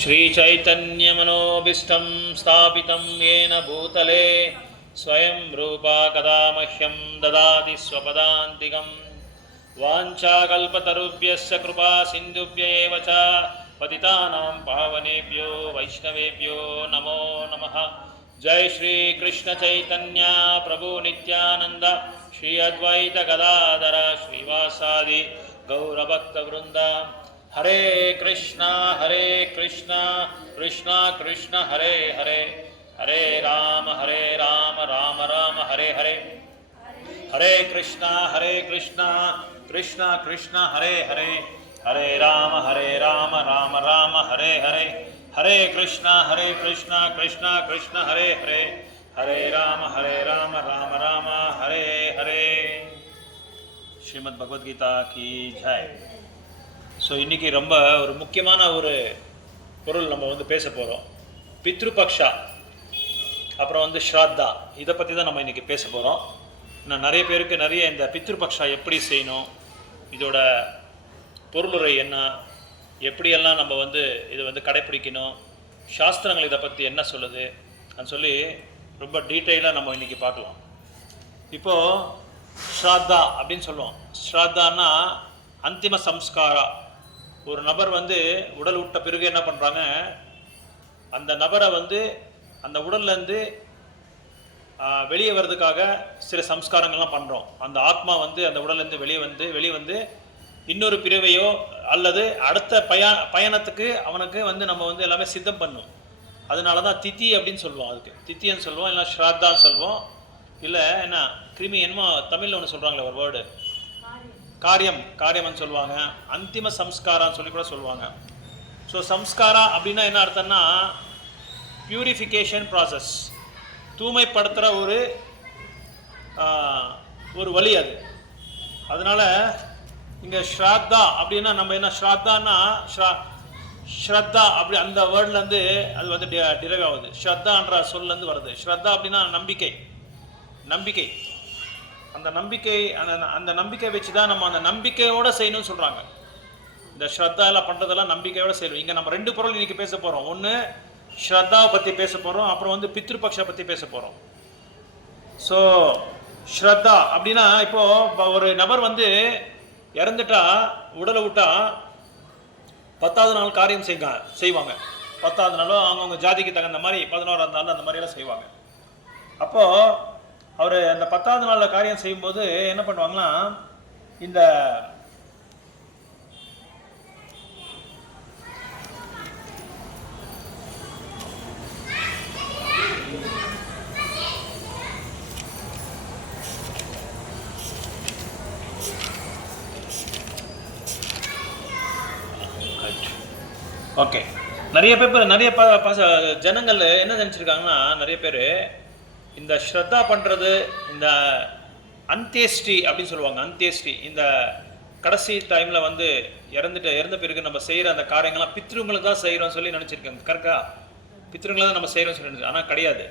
श्रीचैतन्यमनोभीष्टं स्थापितं येन भूतले स्वयं रूपा कदा मह्यं ददाति स्वपदान्तिकं वाञ्छाकल्पतरुभ्यश्च कृपा सिन्धुभ्य एव च पतितानां पावनेभ्यो वैष्णवेभ्यो नमो नमः। जय श्री कृष्ण चैतन्य प्रभु नित्यानंद श्री अद्वैत गदाधर श्रीवासादि गौरभक्तवृंद। हरे कृष्णा कृष्णा कृष्णा हरे हरे, हरे राम राम राम हरे हरे। हरे कृष्णा कृष्णा कृष्णा हरे हरे, हरे राम राम राम हरे हरे। हरे कृष्णा कृष्णा कृष्णा हरे हरे, हरे राम राम राम हरे हरे। श्रीमद् भगवद गीता की जय। ஸோ இன்றைக்கி ரொம்ப ஒரு முக்கியமான ஒரு பொருள் நம்ம பேச போகிறோம். பித்ருபக்ஷா அப்புறம் ஸ்ராத்தா, இதை பற்றி தான் நம்ம இன்றைக்கி பேச போகிறோம். நான் நிறைய பேருக்கு இந்த பித்ருபக்ஷா எப்படி செய்யணும், இதோட பொருளுரை என்ன, எப்படியெல்லாம் நம்ம இதை கடைப்பிடிக்கணும், சாஸ்திரங்கள் இதை பற்றி என்ன சொல்லுது அப்படின்னு சொல்லி ரொம்ப டீட்டெயிலாக நம்ம இன்றைக்கி பார்க்கலாம். இப்போது ஸ்ராத்தா அப்படின்னு சொல்லுவோம். ஸ்ராத்தான்னா அந்திம சம்ஸ்காரா. ஒரு நபர் உடல் விட்ட பிறகு என்ன பண்ணுறாங்க, அந்த நபரை அந்த உடல்லேருந்து வெளியே வர்றதுக்காக சில சம்ஸ்காரங்கள்லாம் பண்ணுறோம். அந்த ஆத்மா அந்த உடல்லேருந்து வெளியே வந்து இன்னொரு பிறவையோ அல்லது அடுத்த பயணத்துக்கு அவனுக்கு நம்ம எல்லாமே சித்தம் பண்ணும். அதனால தான் திதி அப்படின்னு சொல்லுவோம். அதுக்கு தித்தின்னு சொல்லுவோம், இல்லை ஸ்ராத்தான்னு சொல்லுவோம், இல்லை என்ன கிருமி என்னமோ தமிழில் ஒன்று சொல்கிறாங்களே ஒரு வேர்டு, காரியம்னு சொல்லுவாங்க, அந்திம சம்ஸ்காரான்னு சொல்லி கூட சொல்லுவாங்க. ஸோ சம்ஸ்காரா அப்படின்னா என்ன அர்த்தம்னா பியூரிஃபிகேஷன் ப்ராசஸ், தூய்மைப்படுத்துகிற ஒரு வழி அது. அதனால் இங்கே ஸ்ராத்தா அப்படின்னா நம்ம என்ன ஸ்ராத்தான்னா ஸ்ரத்தா அப்படி அந்த வேர்ட்லேருந்து அது டிரைவ் ஆகுது. ஸ்ரத்தான்ற சொல்லேருந்து வருது. ஸ்ரத்தா அப்படின்னா நம்பிக்கை. அந்த நம்பிக்கை வச்சு தான் நம்ம அந்த நம்பிக்கையோடு செய்யணும்னு சொல்கிறாங்க. இந்த ஸ்ரத்தா எல்லாம் பண்ணுறதெல்லாம் நம்பிக்கையோடு செய்யணும். இங்கே நம்ம ரெண்டு பொருள் இன்றைக்கி பேச போகிறோம். ஒன்று ஸ்ரத்தாவை பற்றி பேச போகிறோம், அப்புறம் பித்ருபக்ஷா பற்றி பேச போகிறோம். ஸோ ஸ்ரத்தா அப்படின்னா இப்போது ஒரு நபர் இறந்துட்டா உடலை விட்டா 10வது நாள் காரியம் செய்வாங்க. 10வது நாளும் அவங்கவுங்க ஜாதிக்கு தகுந்த மாதிரி 11ஆவது நாள் அந்த மாதிரியெல்லாம் செய்வாங்க. அப்போது அவர் அந்த 10வது நாளில் காரியம் செய்யும்போது என்ன பண்ணுவாங்கன்னா, இந்த ஓகே நிறைய ஜனங்கள் என்ன நினச்சிருக்காங்கன்னா, நிறைய பேர் இந்த ஸ்ரத்தா பண்ணுறது, இந்த அந்தியேஷ்டி அப்படின்னு சொல்லுவாங்க. அந்தியேஷ்டி இந்த கடைசி டைமில் இறந்த பிறகு நம்ம செய்கிற அந்த காரியங்கள்லாம் பித்ருங்களுக்கு தான் செய்கிறோம்னு சொல்லி நினச்சிருக்காங்க. கரெக்டா? பித்ருங்களை தான் நம்ம செய்கிறோம்னு சொல்லி நினச்சி, ஆனால் கிடையாது.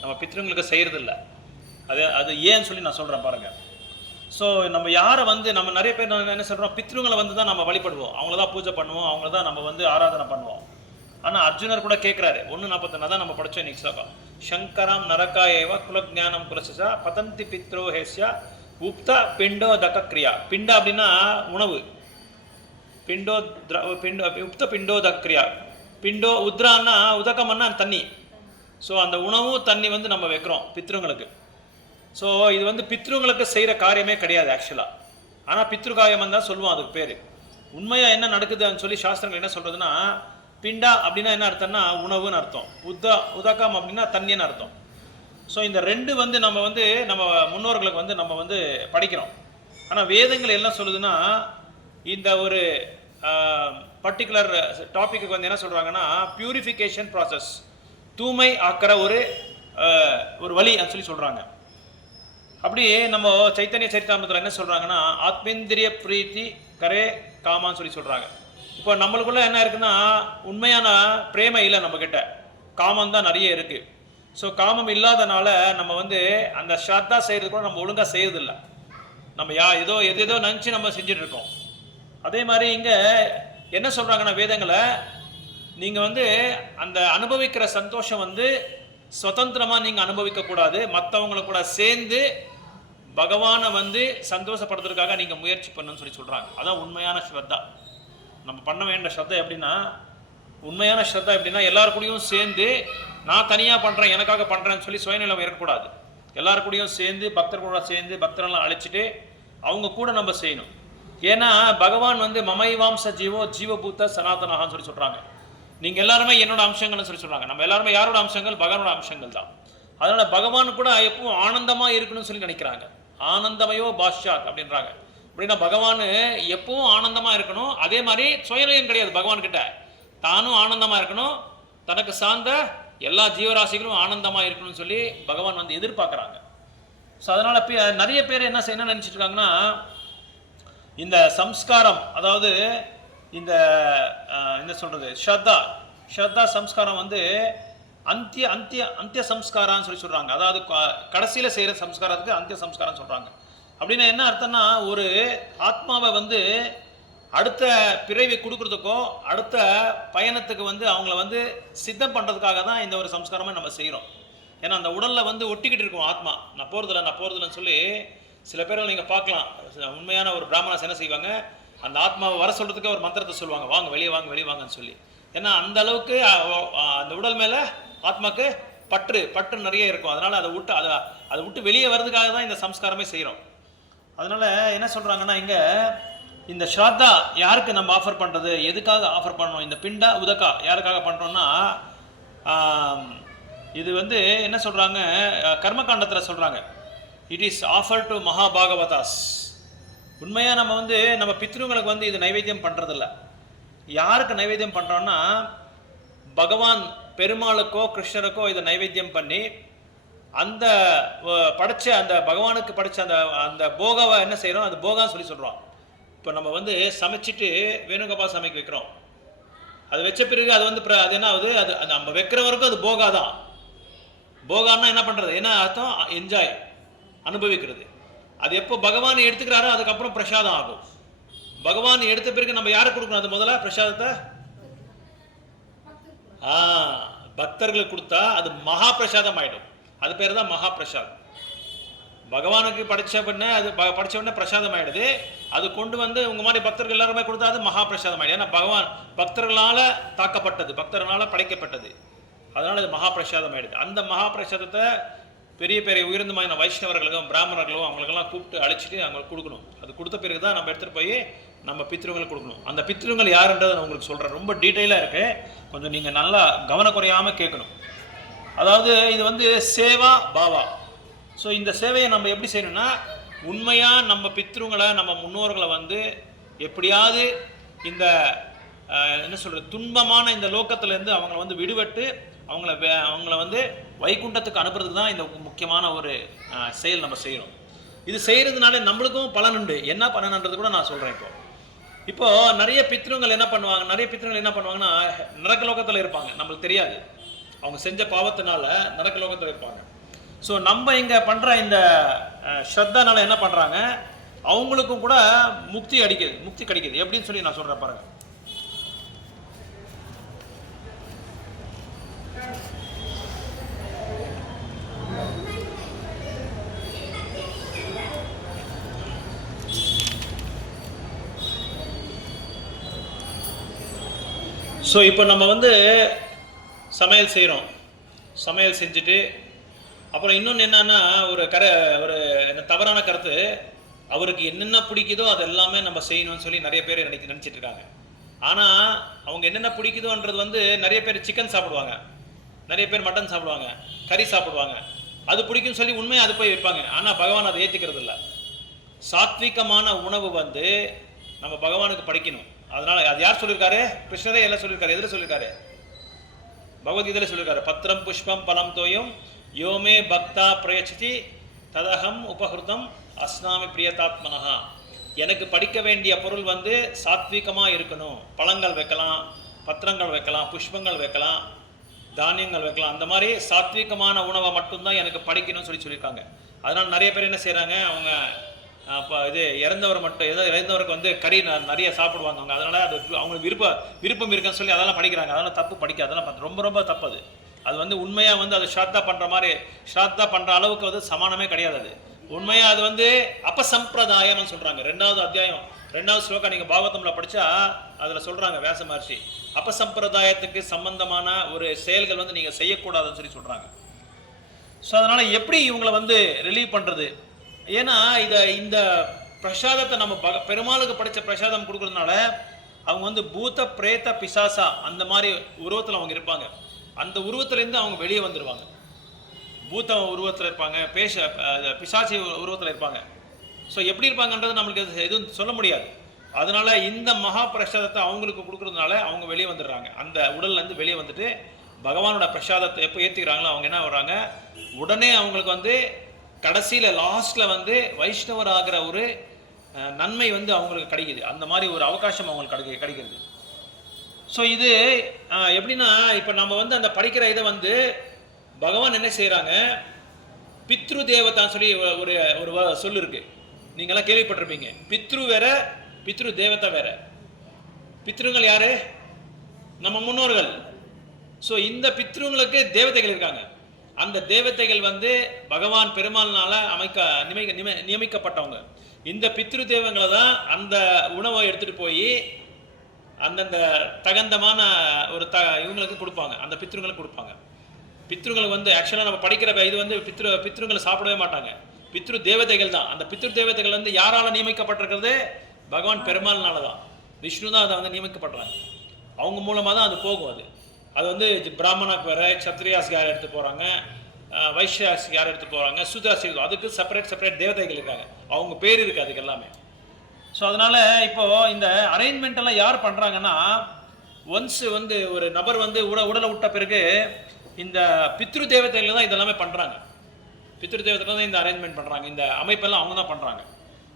நம்ம பித்ருங்களுக்கு செய்கிறதில்ல. அது ஏன்னு சொல்லி நான் சொல்கிறேன் பாருங்கள். ஸோ நம்ம யாரை நம்ம நிறைய பேர் என்ன சொல்கிறோம், பித்ருங்களை தான் நம்ம வழிபடுவோம், அவங்கள தான் பூஜை பண்ணுவோம், அவங்கள தான் நம்ம ஆராதனை பண்ணுவோம். ஆனால் அர்ஜுனர் கூட கேட்குறாரு, 1:41 தான் நம்ம படித்தோம் இன்னைக்கு ஸ்லோகம். சங்கரம் நரக்காயேவ குலஜானம் குலசா பதந்தி பித்ரோஹேஸ்யா உப்த பிண்டோதக கிரியா. பிண்டா அப்படின்னா உணவு, உப்த பிண்டோதக கிரியா. உத்ரான்னா உதகம்னா தண்ணி. ஸோ அந்த உணவும் தண்ணி நம்ம வைக்கிறோம் பித்ருங்களுக்கு. ஸோ இது பித்ருங்களுக்கு செய்கிற காரியமே கிடையாது ஆக்சுவலாக. ஆனால் பித்ருகாயம் தான் சொல்லுவோம் அதுக்கு பேர். உண்மையாக என்ன நடக்குதுன்னு சொல்லி சாஸ்திரங்கள் என்ன சொல்கிறதுனா, பிண்டா அப்படின்னா என்ன அர்த்தம்னா உணவுன்னு அர்த்தம், உதகம் அப்படின்னா தண்ணின்னு அர்த்தம். ஸோ இந்த ரெண்டு நம்ம நம்ம முன்னோர்களுக்கு நம்ம படிக்கிறோம். ஆனால் வேதங்கள் என்ன சொல்லுதுன்னா, இந்த ஒரு பர்டிகுலர் டாப்பிக்கு என்ன சொல்கிறாங்கன்னா, பியூரிஃபிகேஷன் ப்ராசஸ், தூய்மை ஆக்கிற ஒரு வழி சொல்லி சொல்கிறாங்க. அப்படி நம்ம சைத்தன்ய சரிதாமிரத்தில் என்ன சொல்கிறாங்கன்னா, ஆத்மேந்திரிய பிரீத்தி கரே காமான்னு சொல்லி சொல்கிறாங்க. இப்போ நம்மளுக்குள்ள என்ன இருக்குன்னா, உண்மையான பிரேம இல்லை நம்மக்கிட்ட, காமம் தான் நிறைய இருக்குது. ஸோ காமம் இல்லாதனால நம்ம அந்த ஸ்ரத்தா செய்கிறது கூட நம்ம ஒழுங்காக செய்யறதில்லை. நம்ம எதோ நினச்சி நம்ம செஞ்சுட்டு இருக்கோம். அதே மாதிரி இங்கே என்ன சொல்கிறாங்கன்னா வேதங்களை, நீங்கள் வந்து அந்த அனுபவிக்கிற சந்தோஷம் வந்து சுதந்திரமாக நீங்கள் அனுபவிக்கக்கூடாது, மற்றவங்களை கூட சேர்ந்து பகவானை வந்து சந்தோஷப்படுறதுக்காக நீங்கள் முயற்சி பண்ணணும்னு சொல்லி சொல்கிறாங்க. அதான் உண்மையான ஸ்ரத்தா. நம்ம பண்ண வேண்டிய ஸ்ரத்தா எப்படின்னா, உண்மையான ஸ்ரத்தா எப்படின்னா, எல்லாருக்கூடையும் சேர்ந்து நான் தனியாக பண்ணுறேன் எனக்காக பண்ணுறேன்னு சொல்லி சுயநிலம் இருக்கக்கூடாது. எல்லாருக்கூடையும் சேர்ந்து பக்தர்களோட சேர்ந்து பக்தர்களெலாம் அழைச்சிட்டு அவங்க கூட நம்ம செய்யணும். ஏன்னா பகவான் வந்து மமைவாம்ச ஜீவபூத்த சனாதனகான்னு சொல்லி சொல்கிறாங்க. நீங்கள் எல்லாருமே என்னோட அம்சங்கள்னு சொல்லி சொல்கிறாங்க. நம்ம எல்லாருமே யாரோட அம்சங்கள்? பகவானோட அம்சங்கள் தான். அதனால் பகவான் கூட எப்பவும் ஆனந்தமாக இருக்கணும்னு சொல்லி நினைக்கிறாங்க. ஆனந்தமயோ பாஷ்யாத் அப்படின்றாங்க. அப்படின்னா பகவான் எப்பவும் ஆனந்தமாக இருக்கணும். அதே மாதிரி சுயநலம் கிடையாது பகவான்கிட்ட. தானும் ஆனந்தமாக இருக்கணும், தனக்கு சார்ந்த எல்லா ஜீவராசிகளும் ஆனந்தமாக இருக்கணும்னு சொல்லி பகவான் வந்து எதிர்பார்க்குறாங்க. ஸோ அதனால் நிறைய பேர் என்ன நினச்சிட்டு இருக்காங்கன்னா, இந்த சம்ஸ்காரம், அதாவது இந்த என்ன சொல்கிறது, ஸ்ரத்தா சம்ஸ்காரம் வந்து அந்திய சம்ஸ்காரான்னு சொல்லி சொல்கிறாங்க. அதாவது கடைசியில் செய்கிற சம்ஸ்காரத்துக்கு அந்திய சம்ஸ்காரம் சொல்கிறாங்க. அப்படின்னா என்ன அர்த்தம்னா, ஒரு ஆத்மாவை வந்து அடுத்த பிறவி கொடுக்குறதுக்கோ அடுத்த பயணத்துக்கு வந்து அவங்கள வந்து சித்தம் பண்ணுறதுக்காக தான் இந்த ஒரு சம்ஸ்காரமே நம்ம செய்கிறோம். ஏன்னா அந்த உடலில் வந்து ஒட்டிக்கிட்டு இருக்கும் ஆத்மா, நான் போகிறதில்லன்னு சொல்லி சில பேர்கள் நீங்கள் பார்க்கலாம். உண்மையான ஒரு பிராமணாஸ் என்ன செய்வாங்க, அந்த ஆத்மாவை வர சொல்கிறதுக்கு ஒரு மந்திரத்தை சொல்லுவாங்க, வாங்க வெளியே வாங்கன்னு சொல்லி. ஏன்னா அந்த அளவுக்கு அந்த உடல் மேலே ஆத்மாவுக்கு பற்று நிறைய இருக்கும். அதனால் அதை விட்டு வெளியே வர்றதுக்காக தான் இந்த சம்ஸ்காரமே செய்கிறோம். அதனால் என்ன சொல்கிறாங்கன்னா, இங்கே இந்த ஸ்ராத்தா யாருக்கு நம்ம ஆஃபர் பண்ணுறது, எதுக்காக ஆஃபர் பண்ணணும், இந்த பிண்டா உதக்கா யாருக்காக பண்ணுறோன்னா, இது வந்து என்ன சொல்கிறாங்க, கர்மகாண்டத்தில் சொல்கிறாங்க, இட் இஸ் ஆஃபர் டு மகாபாகவதாஸ். உண்மையாக நம்ம வந்து நம்ம பித்ருங்களுக்கு வந்து இது நைவேத்தியம் பண்ணுறதில்ல. யாருக்கு நைவேத்தியம் பண்ணுறோன்னா, பகவான் பெருமாளுக்கோ கிருஷ்ணருக்கோ இதை நைவேத்தியம் பண்ணி அந்த படைச்ச அந்த பகவானுக்கு படைச்ச அந்த போகாவை என்ன செய்கிறோம், அது போகான்னு சொல்லி சொல்கிறோம். இப்போ நம்ம வந்து சமைச்சிட்டு வேணுகோபால் சமைக்க வைக்கிறோம். அது வச்ச பிறகு அது வந்து அது என்ன ஆகுது, அது நம்ம வைக்கிற வரைக்கும் அது போகா தான். போகான்னா என்ன பண்ணுறது, என்ன அர்த்தம், என்ஜாய், அனுபவிக்கிறது. அது எப்போ பகவான் எடுத்துக்கிறாரோ அதுக்கப்புறம் பிரசாதம் ஆகும். பகவான் எடுத்த பிறகு நம்ம யாருக்கு கொடுக்கணும், அது முதல்ல பிரசாதத்தை பக்தர்களுக்கு கொடுத்தா அது மகா பிரசாதம் ஆகிடும். அது பேர் தான் மகா பிரசாதம். பகவானுக்கு படித்த உடனே அது படித்த உடனே பிரசாதம் ஆகிடுது. அது கொண்டு வந்து உங்கள் மாதிரி பக்தர்கள் எல்லாருமே கொடுத்தா அது மகா பிரசாதம் ஆகிடும். ஏன்னா பகவான் பக்தர்களால் தாக்கப்பட்டது, பக்தர்களால் படைக்கப்பட்டது. அதனால் அது மகா பிரசாதம் ஆகிடுது. அந்த மகா பிரசாதத்தை பெரிய பெரிய உயர்ந்தமான வைஷ்ணவர்களுக்கும் பிராமணர்களும் அவங்களுக்கெல்லாம் கூப்பிட்டு அழைச்சிட்டு அவங்களுக்கு கொடுக்கணும். அது கொடுத்த பிறகு தான் நம்ம எடுத்துகிட்டு போய் நம்ம பித்ருங்களுக்கு கொடுக்கணும். அந்த பித்ருங்கள் யாருன்றதை நான் உங்களுக்கு சொல்கிறேன், ரொம்ப டீட்டெயிலாக இருக்குது, கொஞ்சம் நீங்கள் நல்லா கவனக்குறையாமல் கேட்கணும். அதாவது இது வந்து சேவா பாவா. ஸோ இந்த சேவையை நம்ம எப்படி செய்யணும்னா, உண்மையாக நம்ம பித்ருங்களை நம்ம முன்னோர்களை வந்து எப்படியாவது இந்த என்ன சொல்கிறது துன்பமான இந்த லோக்கத்திலேருந்து அவங்கள வந்து விடுபட்டு அவங்கள வந்து வைகுண்டத்துக்கு அனுப்புறதுக்கு தான் இந்த முக்கியமான ஒரு செயல் நம்ம செய்கிறோம். இது செய்கிறதுனால நம்மளுக்கும் பலன் உண்டு. என்ன பலன்ன்றது கூட நான் சொல்கிறேன். இப்போது நிறைய பித்ருங்கள் என்ன பண்ணுவாங்கன்னா நரக லோகத்தில் இருப்பாங்க, நம்மளுக்கு தெரியாது. அவங்க செஞ்ச பாவத்தினால நரக லோகத்தில் இருப்பாங்க. ஸோ நம்ம இங்கே பண்ணுற இந்த ஸ்ரத்தானால என்ன பண்ணுறாங்க, அவங்களுக்கும் கூட முக்தி கிடைக்குது. எப்படின்னு சொல்லி நான் சொல்கிறேன் பாருங்கள். ஸோ இப்போ நம்ம வந்து சமையல் செய்கிறோம். சமையல் செஞ்சுட்டு அப்புறம் இன்னொன்று என்னன்னா, ஒரு தவறான கருத்து, அவருக்கு என்னென்ன பிடிக்குதோ அது எல்லாமே நம்ம செய்யணும்னு சொல்லி நிறைய பேர் நினச்சிட்டு இருக்காங்க. ஆனால் அவங்க என்னென்ன பிடிக்குதோன்றது வந்து நிறைய பேர் சிக்கன் சாப்பிடுவாங்க, நிறைய பேர் மட்டன் சாப்பிடுவாங்க, கறி சாப்பிடுவாங்க. அது பிடிக்கும்னு சொல்லி உண்மையாக அது போய் வைப்பாங்க. ஆனால் பகவான் அதை ஏற்றுக்கிறது இல்லை. சாத்விகமான உணவு வந்து நம்ம பகவானுக்கு படிக்கணும். அதனால் அது யார் சொல்லியிருக்காரு, கிருஷ்ணரே எல்லாம் சொல்லியிருக்காரு. எதில் சொல்லியிருக்காரு, பகவத்கீதையில் சொல்லியிருக்காரு, பத்திரம் புஷ்பம் பலம் தோயும் யோமே பக்தா பிரயச்சிதி ததகம் உபகிருதம் அஸ்னாமி பிரியதாத்மனஹா. எனக்கு படிக்க வேண்டிய பொருள் வந்து சாத்விகமாக இருக்கணும். பழங்கள் வைக்கலாம், பத்திரங்கள் வைக்கலாம், புஷ்பங்கள் வைக்கலாம், தானியங்கள் வைக்கலாம். அந்த மாதிரி சாத்விகமான உணவை மட்டும்தான் எனக்கு படிக்கணும்னு சொல்லியிருக்காங்க. அதனால் நிறைய பேர் என்ன செய்கிறாங்க, அவங்க இப்போ இது இறந்தவர் மட்டும் ஏதோ இறந்தவருக்கு வந்து கறி நிறைய சாப்பிடுவாங்க அவங்க, அதனால் அது அவங்களுக்கு விருப்பம் இருக்குன்னு சொல்லி அதெல்லாம் படிக்கிறாங்க. அதெல்லாம் தப்பு, படிக்க அதெல்லாம் ரொம்ப ரொம்ப தப்பு. அது வந்து உண்மையாக வந்து அது ஸ்ராத்தா பண்ணுற மாதிரி ஸ்ராத்தா பண்ணுற அளவுக்கு வந்து சமானமே கிடையாது. அது உண்மையாக அது வந்து அபசம்பிரதாயம்னு சொல்கிறாங்க. 2வது அத்தியாயம் 2வது ஸ்லோகம் நீங்கள் பாகவதமில் படித்தா அதில் சொல்கிறாங்க வியாச மகர்ஷி, அபசம்பிரதாயத்துக்கு சம்பந்தமான ஒரு செயல்கள் வந்து நீங்கள் செய்யக்கூடாதுன்னு சொல்லி சொல்கிறாங்க. ஸோ அதனால் எப்படி இவங்களை வந்து ரிலீவ் பண்ணுறது? ஏன்னா இந்த பிரசாதத்தை நம்ம பெருமாளுக்கு படித்த பிரசாதம் கொடுக்கறதுனால அவங்க வந்து பூத பிரேத பிசாசா அந்த மாதிரி உருவத்தில் அவங்க இருப்பாங்க. அந்த உருவத்திலேருந்து அவங்க வெளியே வந்துடுவாங்க. பூத்த உருவத்தில் இருப்பாங்க, பிசாசி உருவத்தில் இருப்பாங்க. ஸோ எப்படி இருப்பாங்கன்றது நம்மளுக்கு எதுவும் சொல்ல முடியாது. அதனால இந்த மகா பிரசாதத்தை அவங்களுக்கு கொடுக்கறதுனால அவங்க வெளியே வந்துடுறாங்க. அந்த உடல்லேருந்து வெளியே வந்துட்டு பகவானோட பிரசாதத்தை எப்போ ஏற்றிக்கிறாங்களோ அவங்க என்ன வர்றாங்க, உடனே அவங்களுக்கு வந்து கடைசியில் லாஸ்ட்டில் வந்து வைஷ்ணவர் ஆகிற ஒரு நன்மை வந்து அவங்களுக்கு கிடைக்குது. அந்த மாதிரி ஒரு அவகாசம் அவங்களுக்கு கிடைக்கிறது. ஸோ இது எப்படின்னா, இப்போ நம்ம வந்து அந்த படிக்கிற இதை வந்து பகவான் என்ன செய்கிறாங்க, பித்ரு தேவதான்னு சொல்லி ஒரு ஒரு சொல் இருக்குது, நீங்களாம் கேள்விப்பட்டிருப்பீங்க. பித்ரு வேற, பித்ரு தேவதா வேற. பித்ருங்கள் யாரு? நம்ம முன்னோர்கள். ஸோ இந்த பித்ருங்களுக்கு தேவதைகள் இருக்காங்க. அந்த தேவதைகள் வந்து பகவான் பெருமாள்னால நியமிக்கப்பட்டவங்க. இந்த பித்ரு தேவங்களை தான் அந்த உணவை எடுத்துகிட்டு போய் அந்தந்த தகுந்தமான ஒரு இவங்களுக்கு கொடுப்பாங்க, அந்த பித்ருங்களுக்கு கொடுப்பாங்க. பித்ருங்களுக்கு வந்து ஆக்சுவலாக நம்ம படிக்கிற இது வந்து பித்ருங்களை சாப்பிடவே மாட்டாங்க, பித்ரு தேவதைகள் தான். அந்த பித்ரு தேவதைகள் வந்து யாரால் நியமிக்கப்பட்டிருக்கிறது? பகவான் பெருமாள்னால தான். விஷ்ணு தான் அதை வந்து நியமிக்கப்படுறாங்க. அவங்க மூலமாக தான் அது போகும். அது வந்து பிராமணாக்கு வேறு, சத்ரியாஸ்க்கு யார் எடுத்து போகிறாங்க, வைஷ்யாஸ்க்கு யார் எடுத்து போகிறாங்க, சூத்ராஸ்க்கு, அதுக்கு செப்பரேட் தேவதைகள் இருக்காங்க, அவங்க பேர் இருக்குது அதுக்கு எல்லாமே. ஸோ அதனால் இப்போது இந்த அரேஞ்ச்மெண்ட்டெல்லாம் யார் பண்ணுறாங்கன்னா, ஒன்ஸ் வந்து ஒரு நபர் வந்து உடலை விட்ட பிறகு இந்த பித்ரு தேவதைகள் தான் இதெல்லாமே பண்ணுறாங்க. பித்ரு தேவதைகள் தான் இந்த அரேஞ்ச்மெண்ட் பண்ணுறாங்க, இந்த அமைப்பெல்லாம் அவங்க தான் பண்ணுறாங்க.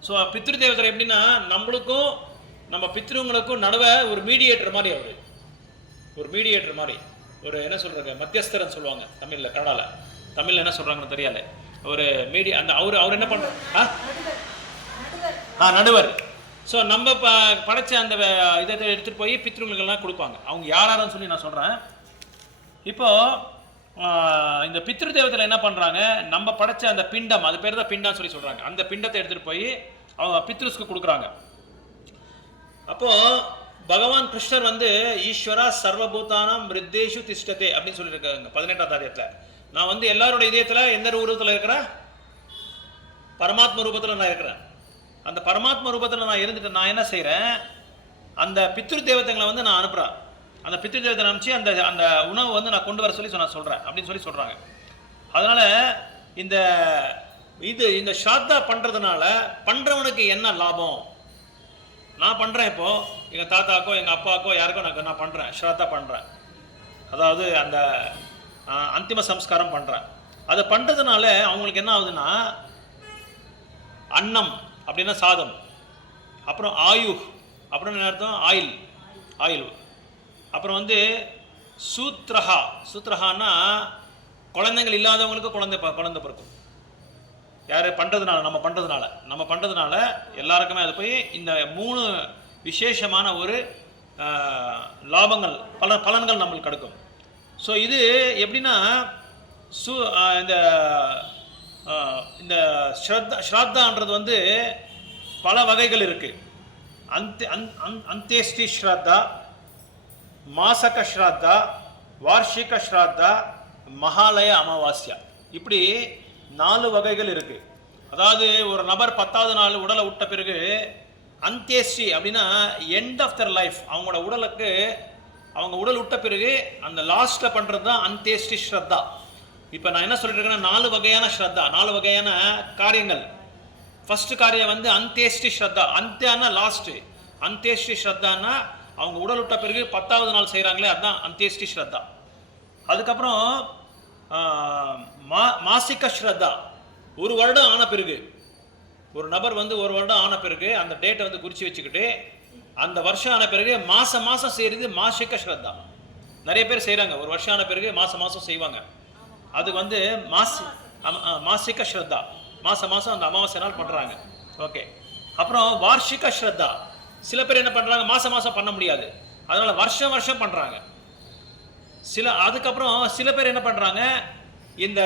ஸோ பித்ரு தேவதை எப்படின்னா, நம்மளுக்கும் நம்ம பித்ருங்களுக்கும் நடுவே ஒரு மீடியேட்டர் மாதிரி, அவர் ஒரு மீடியேட்டர் மாதிரி, ஒரு என்ன சொல்கிறாங்க, மத்தியஸ்தரன் சொல்லுவாங்க தமிழில், தமிழில் என்ன சொல்கிறாங்கன்னு தெரியல, ஒரு அந்த அவர் என்ன பண்ணுறாங்க, நடுவர். ஸோ நம்ம படைச்ச அந்த இதை எடுத்துகிட்டு போய் பித்ருங்களுக்கெல்லாம் கொடுப்பாங்க. அவங்க யாராருன்னு சொல்லி நான் சொல்கிறேன். இப்போது இந்த பித்ரு தேவத்தில் என்ன பண்ணுறாங்க, நம்ம படைச்ச அந்த பிண்டம், அது பேர் தான் பிண்டான்னு சொல்லி சொல்கிறாங்க, அந்த பிண்டத்தை எடுத்துகிட்டு போய் அவங்க பித்ருஸ்க்கு கொடுக்குறாங்க. அப்போது பகவான் கிருஷ்ணர் வந்து ஈஸ்வரா சர்வபூதானம் மிருத்தேஷு திஷ்டதே அப்படின்னு சொல்லியிருக்காங்க 18ஆம் அத்தியாயத்தில். நான் வந்து எல்லாரோட இதயத்தில் எந்த ரூபத்தில் இருக்கிறேன்? பரமாத்ம ரூபத்தில் நான் இருக்கிறேன். அந்த பரமாத்ம ரூபத்தில் நான் இருந்துட்டு நான் என்ன செய்கிறேன், அந்த பித்ரு தேவதைகளை வந்து நான் அனுப்புகிறேன். அந்த பித்ரு தேவத்தை அனுப்பிச்சு அந்த அந்த உணவு வந்து நான் கொண்டு வர சொல்லி நான் சொல்கிறேன் அப்படின்னு சொல்லி சொல்கிறாங்க. அதனால் இந்த ஸ்ராத்தா பண்ணுறதுனால பண்ணுறவனுக்கு என்ன லாபம்? நான் பண்ணுறேன், இப்போது எங்கள் தாத்தாக்கோ எங்கள் அப்பாக்கோ யாருக்கோ நான் பண்ணுறேன், ஸ்ராத்தா பண்ணுறேன், அதாவது அந்த அந்திம சம்ஸ்காரம் பண்ணுறேன். அதை பண்ணுறதுனால அவங்களுக்கு என்ன ஆகுதுன்னா, அன்னம் அப்படின்னா சாதம், அப்புறம் ஆயு அப்படின்னு என்ன அர்த்தம், ஆயில், அப்புறம் வந்து சூத்ரஹான்னா குழந்தைங்கள் இல்லாதவங்களுக்கு குழந்தை பிறக்கும். யார் பண்ணுறதுனால? நம்ம பண்ணுறதுனால எல்லாருக்குமே அது போய் இந்த 3 விசேஷமான ஒரு லாபங்கள், பலன்கள் நம்மளுக்கு கிடைக்கும். ஸோ இது எப்படின்னா, இந்த ஸ்ராத்தான்றது வந்து பல வகைகள் இருக்குது. அந்தேஷ்டி ஸ்ராத்தா, மாசக ஸ்ராத்தா, வார்ஷிக ஸ்ராத்தா, மகாலய அமாவாஸ்யா, இப்படி 4 வகைகள் இருக்குது. அதாவது ஒரு நபர் 10வது நாள் உடலை விட்ட பிறகு அந்தேஷ்டி அப்படின்னா எண்ட் ஆஃப் தர் லைஃப், அவங்களோட உடலுக்கு அவங்க உடல் விட்ட பிறகு அந்த லாஸ்ட்டில் பண்ணுறது தான் அந்தேஷ்டி ஸ்ரத்தா. இப்போ நான் என்ன சொல்லிட்டு இருக்கேன்னா, 4 வகையான ஸ்ரத்தா, 4 வகையான காரியங்கள். ஃபர்ஸ்ட் காரியம் வந்து அந்தேஷ்டி ஸ்ரத்தா, அந்தியானா லாஸ்ட்டு, அந்தேஷ்டி ஸ்ரத்தான்னா அவங்க உடல் விட்ட பிறகு 10வது நாள் செய்கிறாங்களே, அதுதான் அந்தேஷ்டி ஸ்ரத்தா. அதுக்கப்புறம் மாசிக ஸ்ரத்தா, ஒரு வருடம் ஆன பிறகு, ஒரு நபர் வந்து ஒரு வருடம் ஆன பிறகு அந்த டேட்டை வந்து குறித்து வச்சுக்கிட்டு அந்த வருஷம் ஆன பிறகு மாதம் செய்கிறது மாசிக ஸ்ரத்தா. நிறைய பேர் செய்கிறாங்க, ஒரு வருஷம் ஆன பிறகு மாதம் செய்வாங்க. அது வந்து மாசிக ஸ்ரத்தா, மாதம் அந்த அமாவாசை நாள் பண்ணுறாங்க. ஓகே. அப்புறம் வார்ஷிக ஸ்ரத்தா, சில பேர் என்ன பண்ணுறாங்க, மாதம் மாதம் பண்ண முடியாது, அதனால் வருஷம் வருஷம் பண்ணுறாங்க. அதுக்கப்புறம் சில பேர் என்ன பண்ணுறாங்க, இந்த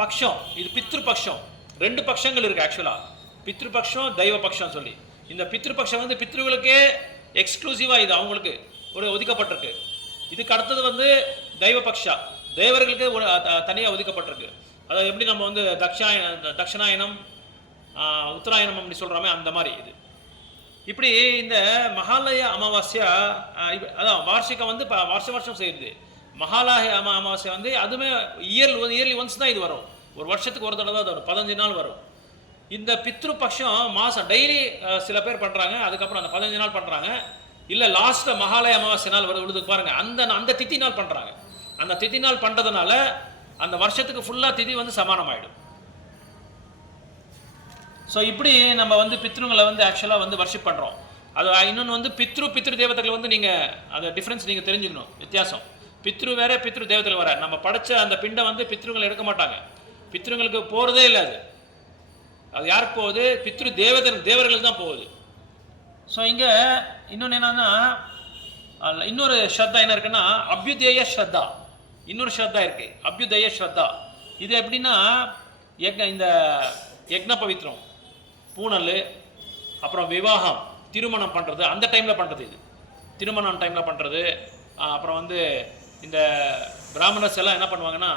பக்ஷம், இது பித்ரு பக்ஷம், 2 பக்ஷங்கள் இருக்குது ஆக்சுவலாக, பித்ரு பக்ஷம் தெய்வ பக்ஷம் சொல்லி. இந்த பித்ரு பக்ஷம் வந்து பித்ருகளுக்கே எக்ஸ்க்ளூசிவாக இது அவங்களுக்கு ஒரு ஒதுக்கப்பட்டிருக்கு. இதுக்கு அடுத்தது வந்து தெய்வ பக்ஷா, தேவர்களுக்கு ஒரு தனியாக ஒதுக்கப்பட்டிருக்கு. அதாவது எப்படி நம்ம வந்து தட்சிணாயனம் உத்தராயணம் அப்படி சொல்கிறோமே அந்த மாதிரி இது. இப்படி இந்த மகாலய அமாவாஸ்யா, அதான் வார்ஷிகம் வந்து வருஷம் வருஷம் செய்யுது. மகாலய அமாவாஸ்யா வந்து அதுவுமே இயர்லி ஒன்ஸ் தான் இது வரும், ஒரு வருஷத்துக்கு ஒரு தடவை தான் அது வரும், 15 நாள் வரும். இந்த பித்ரு பக்ஷம் மாதம் டெய்லி சில பேர் பண்ணுறாங்க, அதுக்கப்புறம் அந்த 15 நாள் பண்ணுறாங்க. இல்லை லாஸ்ட்டில் மகாலய அமாவாஸ்ய நாள் விழுது பாருங்கள், அந்த திதி நாள் பண்ணுறாங்க. அந்த திதி நாள் பண்ணுறதுனால அந்த வருஷத்துக்கு ஃபுல்லாக திதி வந்து சமானமாயிடும். ஸோ இப்படி நம்ம வந்து பித்ருங்களை வந்து ஆக்சுவலாக வந்து வர்ஷிப் பண்ணுறோம். அது இன்னொன்று வந்து பித்ரு தேவதைகளை வந்து நீங்கள் அந்த டிஃப்ரென்ஸ் நீங்கள் தெரிஞ்சுக்கணும், வித்தியாசம். பித்ரு வேற, பித்ரு தேவதைகள் வேற. நம்ம படைச்ச அந்த பிண்டை வந்து பித்ருங்களை எடுக்க மாட்டாங்க, பித்ருங்களுக்கு போகிறதே இல்லை. அது யாருக்கு போகுது, பித்ரு தேவர்களுக்கு தான் போகுது. ஸோ இங்கே இன்னொன்று என்னன்னா, இன்னொரு ஸ்ரத்தா என்ன இருக்குன்னா, அபியுதய ஸ்ரத்தா, இன்னொரு ஸ்ரத்தா இருக்கு, அபியுதய ஸ்ரத்தா. இது எப்படின்னா, இந்த யக்ன பவித்ரம், பூனல், அப்புறம் விவாகம், திருமணம் பண்ணுறது, அந்த டைமில் பண்ணுறது. இது திருமணம் டைமில் பண்ணுறது. அப்புறம் வந்து இந்த பிராமணர்ஸ் எல்லாம் என்ன பண்ணுவாங்கன்னா,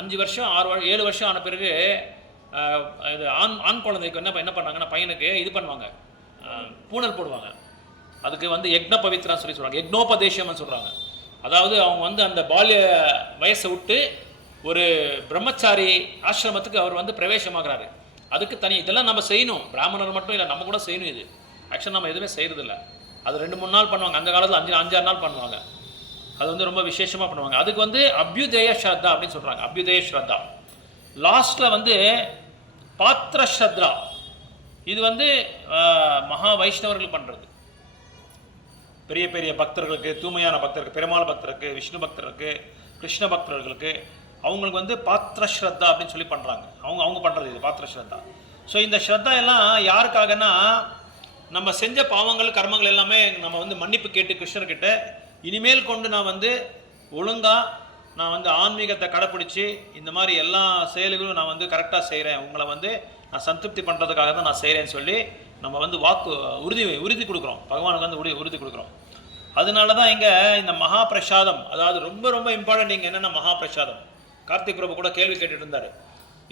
5 வருஷம் 7 வருஷம் ஆன பிறகு இது ஆண் குழந்தைக்கு என்ன பண்ணாங்கன்னா, பையனுக்கு இது பண்ணுவாங்க, பூனல் போடுவாங்க. அதுக்கு வந்து யக்ன பவித்ரான்னு சொல்கிறாங்க, யக்னோபதேசம்னு சொல்கிறாங்க. அதாவது அவங்க வந்து அந்த பால்ய வயசை விட்டு ஒரு பிரம்மச்சாரி ஆசிரமத்துக்கு அவர் வந்து பிரவேசமாகிறாரு. அதுக்கு தனி இதெல்லாம் நம்ம செய்யணும், பிராமணர் மட்டும் இல்லை, நம்ம கூட செய்யணும். இது ஆக்சுவலாக நம்ம எதுவுமே செய்கிறதில்ல. அது 2-3 நாள் பண்ணுவாங்க, அந்த காலத்தில் 5-6 நாள் பண்ணுவாங்க. அது வந்து ரொம்ப விசேஷமாக பண்ணுவாங்க. அதுக்கு வந்து அபியுதய ஸ்ரத்தா அப்படின்னு சொல்கிறாங்க, அபியுதய ஸ்ரத்தா. லாஸ்ட்டில் வந்து பாத்திர ஸ்ரத்தா, இது வந்து மகா வைஷ்ணவர்கள் பண்ணுறது. பெரிய பெரிய பக்தர்களுக்கு, தூய்மையான பக்தருக்கு, பெருமாள் பக்தருக்கு, விஷ்ணு பக்தருக்கு, கிருஷ்ண பக்தர்களுக்கு, அவங்களுக்கு வந்து பாத்திர ஸ்ரத்தா அப்படின்னு சொல்லி பண்ணுறாங்க. அவங்க பண்ணுறது இது பாத்திர ஸ்ரத்தா. ஸோ இந்த ஸ்ரத்தா எல்லாம் யாருக்காகனா, நம்ம செஞ்ச பாவங்கள் கர்மங்கள் எல்லாமே நம்ம வந்து மன்னிப்பு கேட்டு கிருஷ்ணர்கிட்ட, இனிமேல் கொண்டு நான் வந்து ஒழுங்காக நான் வந்து ஆன்மீகத்தை கடைப்பிடிச்சி இந்த மாதிரி எல்லா செயல்களும் நான் வந்து கரெக்டாக செய்கிறேன், உங்களை வந்து நான் சந்திருப்தி பண்ணுறதுக்காக தான் நான் செய்கிறேன்னு சொல்லி நம்ம வந்து உறுதி கொடுக்குறோம், பகவானுக்கு வந்து உறுதி கொடுக்குறோம். அதனால தான் இங்கே இந்த மகா பிரசாதம், அதாவது ரொம்ப ரொம்ப இம்பார்ட்டன்ட். இங்கே என்னென்னா மகா பிரசாதம். கார்த்திக் பிரபு கூட கேள்வி கேட்டுட்டு இருந்தார்,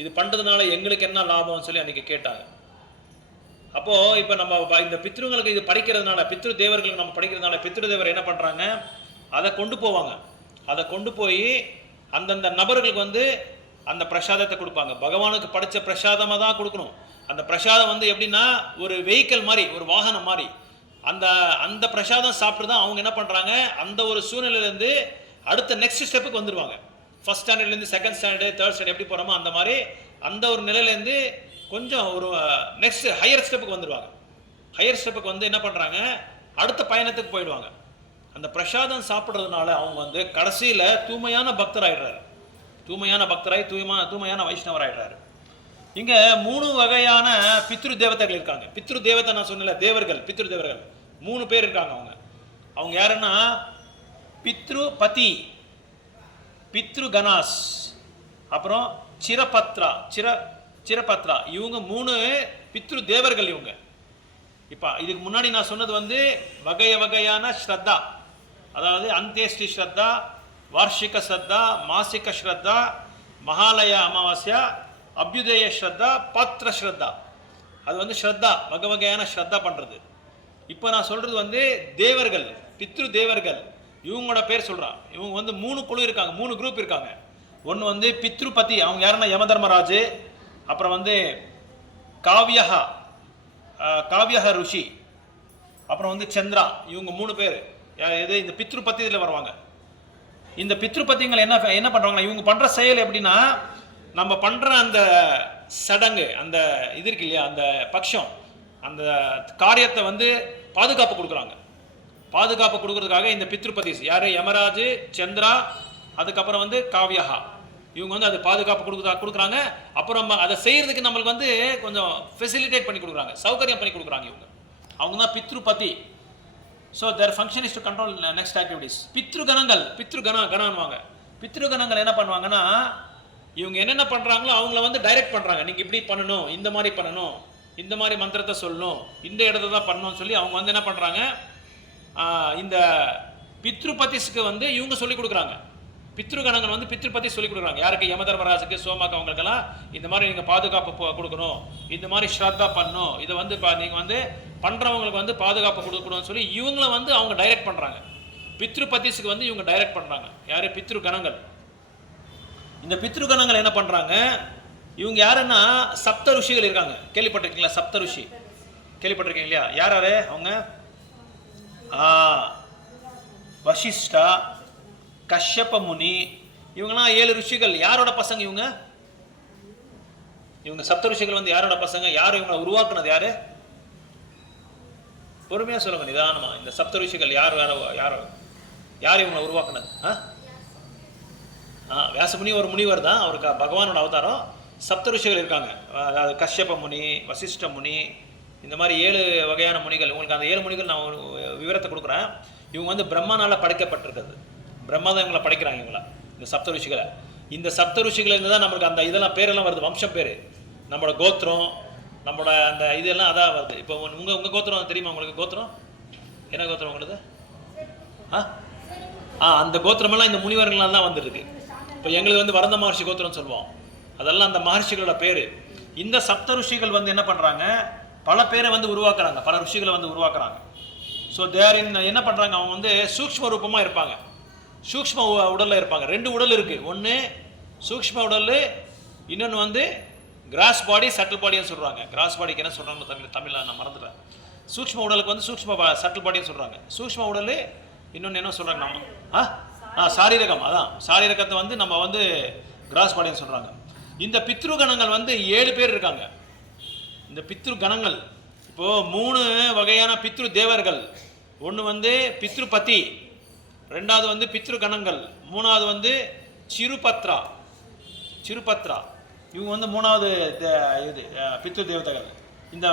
இது பண்ணுறதுனால எங்களுக்கு என்ன லாபம்னு சொல்லி அன்றைக்கி கேட்டாங்க. அப்போது இப்போ நம்ம இந்த பித்ருங்களுக்கு இது படிக்கிறதுனால, பித்ரு தேவர்களுக்கு நம்ம படிக்கிறதுனால, பித்ரு தேவர் என்ன பண்ணுறாங்க, அதை கொண்டு போவாங்க. அதை கொண்டு போய் அந்தந்த நபர்களுக்கு வந்து அந்த பிரசாதத்தை கொடுப்பாங்க. பகவானுக்கு படித்த பிரசாதமாக தான் கொடுக்கணும். அந்த பிரசாதம் வந்து எப்படின்னா, ஒரு வெஹிக்கிள் மாதிரி, ஒரு வாகனம் மாதிரி. அந்த பிரசாதம் சாப்பிட்டு தான் அவங்க என்ன பண்ணுறாங்க, அந்த ஒரு சூழ்நிலையிலேருந்து அடுத்த நெக்ஸ்ட் ஸ்டெப்புக்கு வந்துடுவாங்க. ஃபஸ்ட் ஸ்டாண்டர்ட்லேருந்து செகண்ட் ஸ்டாண்டர்டு, தேர்ட் ஸ்டாண்டர்ட் எப்படி போகிறோமோ அந்த மாதிரி அந்த ஒரு நிலையிலேருந்து கொஞ்சம் ஒரு நெக்ஸ்ட் ஹையர் ஸ்டெப்புக்கு வந்துடுவாங்க. ஹையர் ஸ்டெப்புக்கு வந்து என்ன பண்ணுறாங்க, அடுத்த பயணத்துக்கு போயிடுவாங்க. அந்த பிரசாதம் சாப்பிட்றதுனால அவங்க வந்து கடைசியில் தூய்மையான பக்தர் ஆகிடுறாரு, தூய்மையான பக்தராகி தூய்மையான வைஷ்ணவர் ஆகிடுறாரு. இங்கே 3 வகையான பித்ரு தேவதைகள் இருக்காங்க. பித்ரு தேவதை நான் சொன்னல, தேவர்கள், பித்ரு தேவர்கள் 3 பேர் இருக்காங்க. அவங்க யாருன்னா, பித்ரு பதி, பித்ரு கணாஸ், அப்புறம் சிரபத்ரா. இவங்க 3 பித்ரு தேவர்கள். இவங்க இப்போ இதுக்கு முன்னாடி நான் சொன்னது வந்து வகையான ஸ்ரத்தா, அதாவது அந்தேஷ்டி ஸ்ரத்தா, வார்ஷிக ஸ்ரத்தா, மாசிக ஸ்ரத்தா, மகாலய அமாவாஸ்யா, அபியுதய ஸ்ரத்தா, பாத்திர ஸ்ரத்தா. அது வந்து ஸ்ரத்தா, வகையான ஸ்ரத்தா பண்ணுறது. இப்போ நான் சொல்கிறது வந்து தேவர்கள், பித்ரு தேவர்கள். இவங்களோட பேர் சொல்கிறான். இவங்க வந்து 3 குழு இருக்காங்க, 3 குரூப் இருக்காங்க. ஒன்று வந்து பித்ருபதி, அவங்க யாருன்னா யமதர்மராஜு, அப்புறம் வந்து காவியஹ ருஷி, அப்புறம் வந்து சந்திரா. இவங்க 3 பேர் இந்த பித்ருபதி இதில் வருவாங்க. இந்த பித்ருபதிங்களை என்ன பண்ணுறாங்கன்னா, இவங்க பண்ணுற செயல் எப்படின்னா, நம்ம பண்ணுற அந்த சடங்கு, அந்த இது இருக்கு இல்லையா, அந்த பட்சம், அந்த காரியத்தை வந்து பாதுகாப்பு கொடுக்குறாங்க. பாதுகாப்பு கொடுக்கறதுக்காக இந்த பித்ருபதிஸ் யார், யமராஜு, சந்திரா, அதுக்கப்புறம் வந்து காவியஹா, இவங்க வந்து அது பாதுகாப்பு கொடுக்குறாங்க. அப்புறம் அதை செய்கிறதுக்கு நம்மளுக்கு வந்து கொஞ்சம் ஃபெசிலிட்டேட் பண்ணி கொடுக்குறாங்க, சௌகரியம் பண்ணி கொடுக்குறாங்க. அவங்க தான் பித்ருபதி. So their function is to control next activities. பித்ருகணான்வாங்க. பித்ருகணங்கள் என்ன பண்ணுவாங்கன்னா, இவங்க என்னென்ன பண்ணுறாங்களோ அவங்கள வந்து டைரக்ட் பண்ணுறாங்க. நீங்கள் இப்படி பண்ணணும், இந்த மாதிரி பண்ணணும், இந்த மாதிரி மந்திரத்தை சொல்லணும், இந்த இடத்த தான் பண்ணணும்னு சொல்லி அவங்க வந்து என்ன பண்ணுறாங்க, இந்த பித்ருபதிஸ்க்கு வந்து இவங்க சொல்லிக் கொடுக்குறாங்க. பித்ருகணங்கள் வந்து பித்ருபதி சொல்லிக் கொடுக்குறாங்க. யாருக்கு? யமதர்மராஜுக்கு, சோமாக்கு, அவங்களுக்கெல்லாம் இந்த மாதிரி நீங்கள் பாதுகாப்பு கொடுக்கணும், இந்த மாதிரி ஸ்ரத்தா பண்ணணும், இதை வந்து நீங்கள் வந்து பண்ணுறவங்களுக்கு வந்து பாதுகாப்பு கொடுக்கணும்னு சொல்லி இவங்கள வந்து அவங்க டைரக்ட் பண்ணுறாங்க. பித்ருபதிஸ்க்கு வந்து இவங்க டைரக்ட் பண்ணுறாங்க. யார்? பித்ருகணங்கள். இந்த பித்ருகணங்கள் என்ன பண்ணுறாங்க, இவங்க யாருன்னா சப்த ருஷிகள் இருக்காங்க. கேள்விப்பட்டிருக்கீங்களா? சப்த ருஷி கேள்விப்பட்டிருக்கீங்க இல்லையா? யார் அவங்க? வசிஷ்டா, கஷ்யப முனி, இவங்கெல்லாம் 7 ருஷிகள். யாரோட பசங்க இவங்க? இவங்க சப்த ருஷிகள் வந்து யாரோட பசங்க? யார் இவங்களை உருவாக்குனது? யாரு? பொறுமையா சொல்லுங்க, நிதானமா. இந்த சப்த ருஷிகள் யார் இவங்களை உருவாக்குனது? வியாசமுனி ஒரு முனிவர் தான், அவருக்கு பகவானோட அவதாரம். சப்த ருஷிகள் இருக்காங்க. அதாவது கஷ்யப முனி, வசிஷ்ட முனி, இந்த மாதிரி 7 வகையான முனிகள். உங்களுக்கு அந்த 7 முனிகள் நான் விவரத்தை கொடுக்குறேன். இவங்க வந்து பிரம்மனால படைக்கப்பட்டிருக்கிறது. பிரம்மா தான் இவங்களை படைக்கிறாங்க, இவங்கள, இந்த சப்த ருஷிகளை. இந்த சப்த ருஷிகள் இருந்து தான் நம்மளுக்கு அந்த இதெல்லாம் பேரெல்லாம் வருது, வம்சம் பேர், நம்மளோட கோத்திரம், நம்மளோட அந்த இதெல்லாம் அதான் வருது. இப்போ உங்கள் கோத்திரம் தெரியுமா உங்களுக்கு? கோத்திரம் என்ன கோத்திரம் உங்களுக்கு? அந்த கோத்திரமெல்லாம் இந்த முனிவர்களால் தான் வந்துருக்கு. இப்போ எங்களுக்கு வந்து வரந்த மகர்ஷி கோத்திரம் சொல்லுவோம். அதெல்லாம் அந்த மகர்ஷிகளோட பேர். இந்த சப்த ருஷிகள் வந்து என்ன பண்ணுறாங்க, பல பேரை வந்து உருவாக்குறாங்க, பல ருஷிகளை வந்து உருவாக்குறாங்க. ஸோ தேர் என்ன பண்ணுறாங்க, அவங்க வந்து சூக்ஷ்ம ரூபமாக இருப்பாங்க, சூக்ஷ்ம உடலில் இருப்பாங்க. 2 உடல் இருக்குது. ஒன்று சூக்ஷ்ம உடல், இன்னொன்று வந்து கிராஸ் பாடி, சட்டில் பாடின்னு சொல்கிறாங்க. கிராஸ் பாடிக்கு என்ன சொல்கிறாங்க தமிழில் நான் மறந்துட்டேன். சூக்ஷ்ம உடலுக்கு வந்து சூக்ஷ்ம சட்டில் பாடின்னு சொல்கிறாங்க. சூக்ஷ்ம உடல், இன்னொன்று என்ன சொல்கிறாங்க நம்ம சாரீரகம். அதான் சாரீரகத்தை வந்து நம்ம வந்து கிராஸ் பாடின்னு சொல்கிறாங்க. இந்த பித்ருகணங்கள் வந்து 7 பேர் இருக்காங்க. இந்த பித்ருகணங்கள் இப்போது 3 வகையான பித்ரு தேவர்கள். ஒன்று வந்து பித்ருபதி, 2வது வந்து பித்ருகணங்கள், 3வது வந்து சிறுபத்ரா. இவங்க வந்து 3வது இது பித்ரு தேவதைகள். இந்த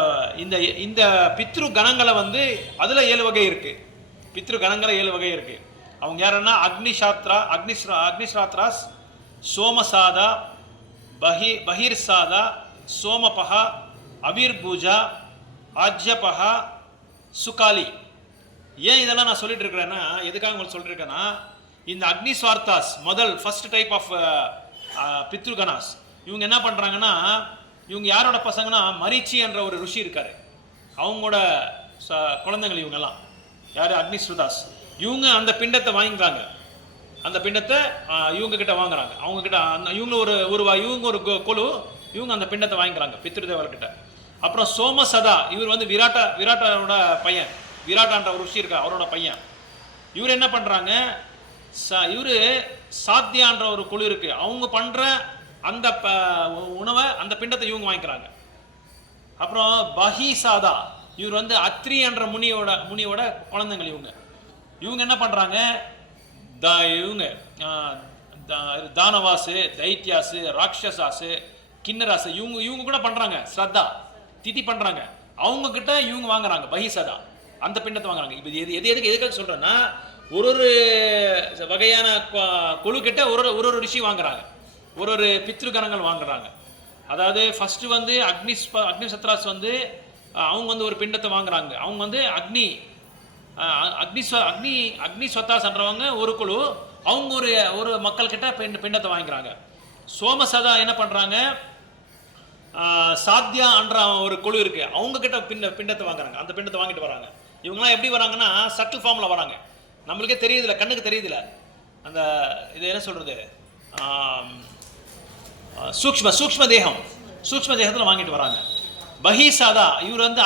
இந்த இந்த பித்ரு கணங்களை வந்து அதில் 7 வகை இருக்குது. பித்ரு கணங்களை 7 வகை இருக்குது. அவங்க யாருன்னா அக்னிஸ்ராத்ராஸ், சோமசாதா, பஹிர்சாதா, சோமபஹா, அவிர்பூஜா, ஆஜ்யபஹா, சுகாலி. ஏன் இதெல்லாம் நான் சொல்லிட்டு இருக்கிறேன்னா, எதுக்காக உங்களுக்கு சொல்லிட்டு இருக்கேன்னா, இந்த அக்னிஸ்வார்த்தாஸ் ஃபர்ஸ்ட் டைப் ஆஃப் பித்ருகணாஸ். இவங்க என்ன பண்ணுறாங்கன்னா, இவங்க யாரோட பசங்கன்னா மரீச்சி என்ற ஒரு ருஷி இருக்காரு, அவங்களோட குழந்தைங்கள் இவங்கெல்லாம். யார்? அக்னிஸ்ருதாஸ். இவங்க அந்த பிண்டத்தை வாங்கிக்கிறாங்க. அந்த பிண்டத்தை இவங்க கிட்ட வாங்குறாங்க. அவங்க கிட்ட இவங்க இவங்க ஒரு குழு, இவங்க அந்த பிண்டத்தை வாங்கிக்கிறாங்க பித்ருதேவர்கிட்ட. அப்புறம் சோமசதா, இவர் வந்து விராட்டோட பையன், விராட்டான்ற ஒரு ருஷி இருக்கா, அவரோட பையன். இவர் என்ன பண்ணுறாங்க, இவர் சாத்தியான்ற ஒரு குழு இருக்கு, அவங்க பண்ணுற அந்த உணவை, அந்த பிண்டத்தை இவங்க வாங்கிக்கிறாங்க. அப்புறம் பஹிசாதா, இவர் வந்து அத்ரி என்ற முனியோட குழந்தைங்கள். இவங்க என்ன பண்ணுறாங்க, இவங்க தானவாசு, தைத்தியாசு, ராட்சசாசு, கிண்ணராசு, இவங்க கூட பண்ணுறாங்க ஸ்ரத்தா, திதி பண்ணுறாங்க. அவங்க கிட்ட இவங்க வாங்குறாங்க பஹிசதா, அந்த பிண்டத்தை வாங்குறாங்க. இப்போ எதுக்காக சொல்கிறேன்னா, ஒரு வகையான குழு கிட்ட ஒரு ரிஷி வாங்குறாங்க, ஒரு பித்ருகணங்கள் வாங்குறாங்க. அதாவது ஃபஸ்ட்டு வந்து அக்னிசத்ராஸ் வந்து அவங்க வந்து ஒரு பிண்டத்தை வாங்குறாங்க. அவங்க வந்து அக்னிஸ்வத்தாஸ்ன்றவங்க ஒரு குழு, அவங்க ஒரு மக்கள்கிட்ட பிண்டத்தை வாங்கிக்கிறாங்க. சோமசதா என்ன பண்ணுறாங்க, சாத்தியான்ற ஒரு குழு இருக்குது, அவங்க கிட்ட பிண்டத்தை வாங்குறாங்க, அந்த பிண்டத்தை வாங்கிட்டு வராங்க. இவங்கெல்லாம் எப்படி வராங்கன்னா சட்டில் ஃபார்மில் வராங்க, நம்மளுக்கே தெரியுதில்ல, கண்ணுக்கு தெரியுதில்ல. அந்த இது என்ன சொல்கிறது, சூக்ஷ்ம தேகத்தில் வாங்கிட்டு வராங்க. பஹிசாதா, இவர் வந்து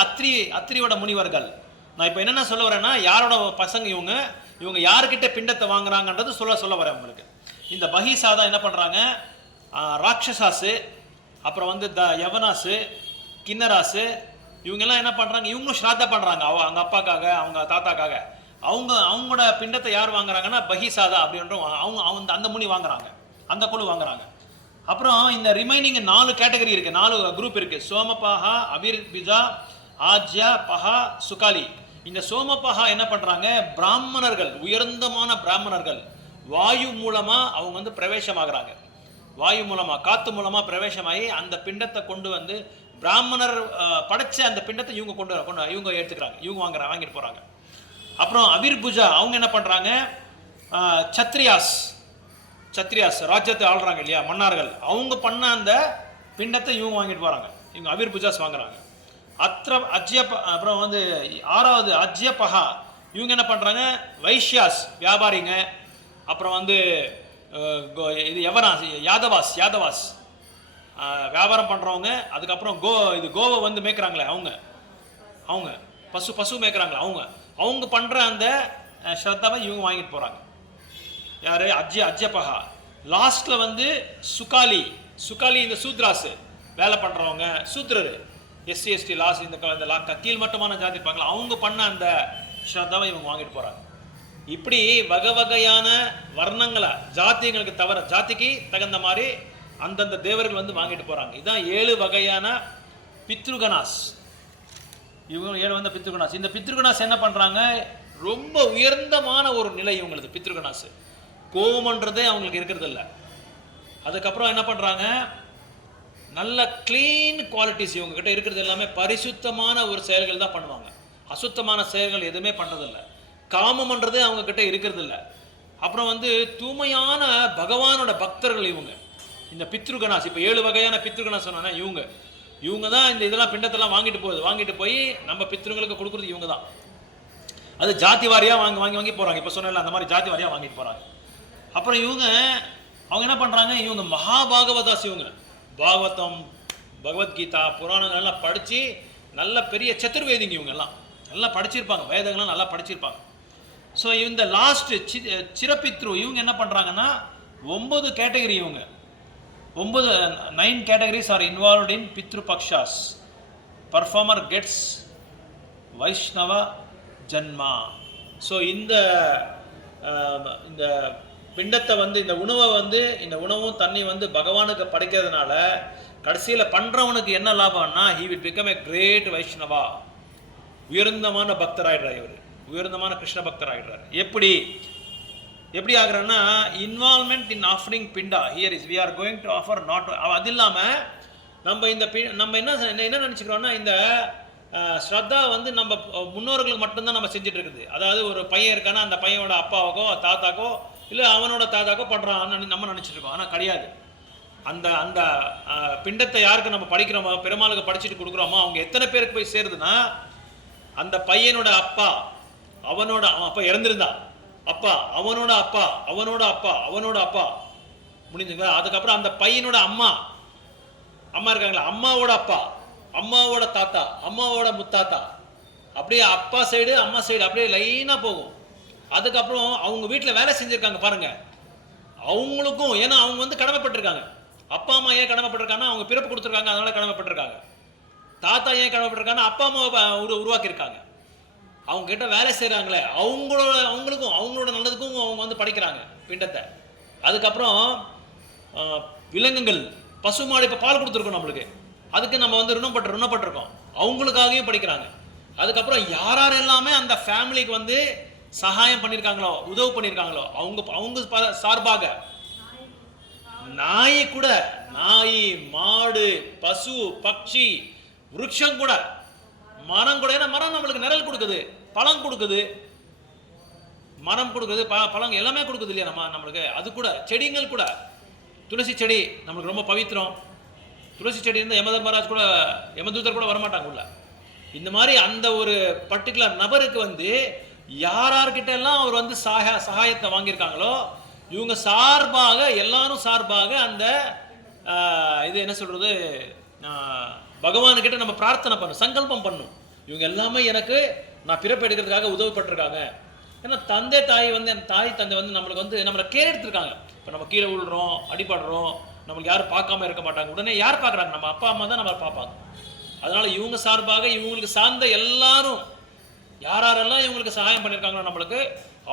அத்ரியோட முனிவர்கள். நான் இப்போ என்னென்ன சொல்ல வரேன்னா, யாரோட பசங்க இவங்க யாருக்கிட்ட பிண்டத்தை வாங்குறாங்கன்றது சொல்ல வரேன் உங்களுக்கு. இந்த பஹிசாதா என்ன பண்ணுறாங்க, ராட்சசாசு, அப்புறம் வந்து யவனாசு, கிண்ணராசு, இவங்கெல்லாம் என்ன பண்ணுறாங்க, இவங்களும் ஸ்ராத்தா பண்ணுறாங்க அவங்க அப்பாக்காக, அவங்க தாத்தாக்காக. அவங்களோட பிண்டத்தை யார் வாங்குறாங்கன்னா பஹிசாதா அப்படின்ற அவங்க அந்த முனி வாங்குறாங்க, அந்த குழு வாங்குறாங்க. அப்புறம் இந்த ரிமைனிங் 4 கேட்டகரி இருக்குது, 4 குரூப் இருக்குது. சோமபாகா, அபிர்பிஜா, ஆஜ்யா, பஹா, சுகாலி. இந்த சோமபாகா என்ன பண்ணுறாங்க, பிராமணர்கள், உயர்ந்தமான பிராமணர்கள் வாயு மூலமாக அவங்க வந்து பிரவேசமாகறாங்க. வாயு மூலமாக, காற்று மூலமாக பிரவேசமாகி அந்த பிண்டத்தை கொண்டு வந்து பிராமணர் படைச்ச அந்த பிண்டத்தை இவங்க கொண்டு இவங்க எடுத்துக்கிறாங்க, இவங்க வாங்கிட்டு போகிறாங்க. அப்புறம் அபிர்புஜா அவங்க என்ன பண்ணுறாங்க, சத்ரியாஸ் ராஜ்யத்தை ஆள்றாங்க இல்லையா, மன்னார்கள், அவங்க பண்ண அந்த பிண்டத்தை இவங்க வாங்கிட்டு போகிறாங்க, இவங்க அபிர்புஜாஸ் வாங்குறாங்க. அப்புறம் வந்து 6வது அஜ்யபஹா இவங்க என்ன பண்ணுறாங்க, வைஷ்யாஸ் வியாபாரிங்க, அப்புறம் வந்து இது யாதவாஸ் வியாபாரம் பண்ணுறவங்க, அதுக்கப்புறம் கோவை வந்து மேய்க்கிறாங்களே அவங்க பசு மேய்க்கிறாங்களே அவங்க பண்ணுற அந்த ஸ்ரத்தாவை இவங்க வாங்கிட்டு போகிறாங்க. யார், அஜ்யபஹா. லாஸ்ட்டில் வந்து சுகாலி இந்த சூத்ராஸ் வேலை பண்ணுறவங்க, சூத்ரர் எஸ்சி எஸ்டி லாஸ், இந்த கீழ்மட்டமான ஜாதி இருப்பாங்களா, அவங்க பண்ண அந்த ஸ்ரத்தாவை இவங்க வாங்கிட்டு போகிறாங்க. இப்படி வகையான வர்ணங்களை ஜாதிக்கு தகுந்த மாதிரி அந்தந்த தேவர்கள் வந்து வாங்கிட்டு போகிறாங்க. இதுதான் 7 வகையான பித்ருகணாஸ். இவங்க 7 வந்து பித்ருகணாஸ். இந்த பித்ருகணாஸ் என்ன பண்ணுறாங்க, ரொம்ப உயர்ந்தமான ஒரு நிலை இவங்களுக்கு. பித்ருகணாஸ் கோபம்ன்றதே அவங்களுக்கு இருக்கிறது இல்லை. அதுக்கப்புறம் என்ன பண்ணுறாங்க, நல்ல க்ளீன் குவாலிட்டிஸ் இவங்ககிட்ட இருக்கிறது எல்லாமே பரிசுத்தமான ஒரு செயல்கள் தான் பண்ணுவாங்க. அசுத்தமான செயல்கள் எதுவுமே பண்ணுறதில்லை. காமம்ன்றதே அவங்க கிட்ட இருக்கிறது இல்லை. அப்புறம் வந்து தூய்மையான பகவானோட பக்தர்கள் இவங்க, இந்த பித்ருகணாஸ். இப்போ 7 வகையான பித்ருகணாஸ் சொன்னா இவங்க தான் இந்த இதெல்லாம் பிண்டத்தெல்லாம் வாங்கிட்டு போய் நம்ம பித்ருங்களுக்கு கொடுக்குறது இவங்க தான். அது ஜாதி வாரியாக வாங்கி போகிறாங்க. இப்போ சொன்னல அந்த மாதிரி ஜாதி வாரியாக வாங்கிட்டு போகிறாங்க. அப்புறம் அவங்க என்ன பண்ணுறாங்க, இவங்க மகாபாகவதாஸ். இவங்க பாகவதம், பகவத்கீதா, புராணங்கள்லாம் படித்து நல்ல பெரிய சதுர்வேதிங்க. இவங்க எல்லாம் நல்லா படிச்சிருப்பாங்க, வேதங்கள்லாம் நல்லா படிச்சிருப்பாங்க. ஸோ இந்த லாஸ்ட் சிரப்பித்ரு இவங்க என்ன பண்ணுறாங்கன்னா 9 கேட்டகரி. இவங்க 9 கேட்டகரிஸ் ஆர் இன்வால்வ்ட் இன் பித்ரு பக்ஷாஸ். பர்ஃபார்மர் கெட்ஸ் வைஷ்ணவ ஜன்மா. ஸோ இந்த பிண்டத்தை வந்து இந்த உணவும் தண்ணி வந்து பகவானுக்கு படைக்கிறதுனால கடைசியில் பண்ணுறவனுக்கு என்ன லாபம்னா, he will become a great Vaishnava. உயர்ந்தமான பக்தர் ஆகிடுறார் இவர், உயர்ந்தமான கிருஷ்ண பக்தர் ஆகிடுறார். எப்படி ஆகுறன்னா, involvement in offering pinda here is we are going to offer not. அது இல்லாமல் நம்ம என்ன நினச்சிக்கிறோன்னா, இந்த ஸ்ரத்தா வந்து நம்ம முன்னோர்களுக்கு மட்டும்தான் நம்ம செஞ்சுட்டு இருக்குது. அதாவது ஒரு பையன் இருக்கான்னா அந்த பையனோட அப்பாவுக்கோ தாத்தாக்கோ இல்லை அவனோட தாத்தாக்கோ பண்ணுறான்னு நம்ம நினச்சிட்டு இருக்கோம். ஆனால் கிடையாது. அந்த பிண்டத்தை யாருக்கு நம்ம படிக்கிறோமோ, பெருமாளுக்கு படிச்சுட்டு கொடுக்குறோமோ, அவங்க எத்தனை பேருக்கு போய் சேருதுன்னா, அந்த பையனோட அப்பா, அவன் அப்பா இறந்துருந்தா அப்பா, அவனோட அப்பா முடிஞ்சுங்களா. அதுக்கப்புறம் அந்த பையனோட அம்மா இருக்காங்களா, அம்மாவோட அப்பா, அம்மாவோட தாத்தா, அம்மாவோட முத்தாத்தா, அப்படியே அப்பா சைடு அம்மா சைடு அப்படியே லைனாக போகும். அதுக்கப்புறம் அவங்க வீட்டில் வேலை செஞ்சுருக்காங்க பாருங்க, அவங்களுக்கும், ஏன்னா அவங்க வந்து கடமைப்பட்டிருக்காங்க. அப்பா அம்மா ஏன் கடமைப்பட்டிருக்காங்கன்னா, அவங்க பிறப்பு கொடுத்துருக்காங்க, அதனால கடமைப்பட்டிருக்காங்க. தாத்தா ஏன் கடமைப்பட்டிருக்காங்கன்னா, அப்பா அம்மாவை உருவாக்கியிருக்காங்க. அவங்க கிட்ட வேலை செய்கிறாங்களே, அவங்களுக்கும் அவங்களோட நல்லதுக்கும் அவங்க வந்து படிக்கிறாங்க பிண்டத்தை. அதுக்கப்புறம் விலங்குகள், பசுமாடு இப்போ பால் கொடுத்துருக்கோம் நம்மளுக்கு, அதுக்கு நம்ம வந்து ருணப்பட்டிருக்கோம், அவங்களுக்காகவும் படிக்கிறாங்க. அதுக்கப்புறம் யார் எல்லாமே அந்த ஃபேமிலிக்கு வந்து சகாயம் பண்ணியிருக்காங்களோ, உதவி பண்ணியிருக்காங்களோ, அவங்க சார்பாக நாய் கூட, நாய், மாடு, பசு, பட்சி, விருட்சம் கூட, மரம் கூட. ஏன்னா மரம் நம்மளுக்கு நிழல் கொடுக்குது, பழம் கொடுக்குது, மரம் கொடுக்குது, பழம் எல்லாமே கொடுக்குது இல்லையா நம்மளுக்கு. அது கூட செடிகள் கூட, துளசி செடி நம்மளுக்கு ரொம்ப பவித்திரம். துளசி செடி இருந்தால் யமதர்மராஜ் கூட, யமதூதர் கூட வரமாட்டாங்க உள்ள. இந்த மாதிரி அந்த ஒரு பர்டிகுலர் நபருக்கு வந்து யார்கிட்ட எல்லாம் அவர் வந்து சகாயத்தை வாங்கியிருக்காங்களோ, இவங்க சார்பாக, எல்லாரும் சார்பாக அந்த இது என்ன சொல்றது, பகவானுக்கிட்ட நம்ம பிரார்த்தனை பண்ணணும், சங்கல்பம் பண்ணணும். இவங்க எல்லாமே எனக்கு நான் பிறப்பு எடுக்கிறதுக்காக உதவிப்பட்டிருக்காங்க. ஏன்னா தந்தை தாய் வந்து, என் தாய் தந்தை வந்து நம்மளுக்கு வந்து நம்மளை கேர் எடுத்துருக்காங்க. இப்போ நம்ம கீழே விழுறோம், அடிபடுறோம், நம்மளுக்கு யாரும் பார்க்காம இருக்க மாட்டாங்க. உடனே யார் பார்க்குறாங்க? நம்ம அப்பா அம்மா தான் நம்மளை பார்ப்பாங்க. அதனால இவங்க சார்பாக இவங்களுக்கு சார்ந்த எல்லாரும் யாரெல்லாம் இவங்களுக்கு சகாயம் பண்ணியிருக்காங்களோ நம்மளுக்கு,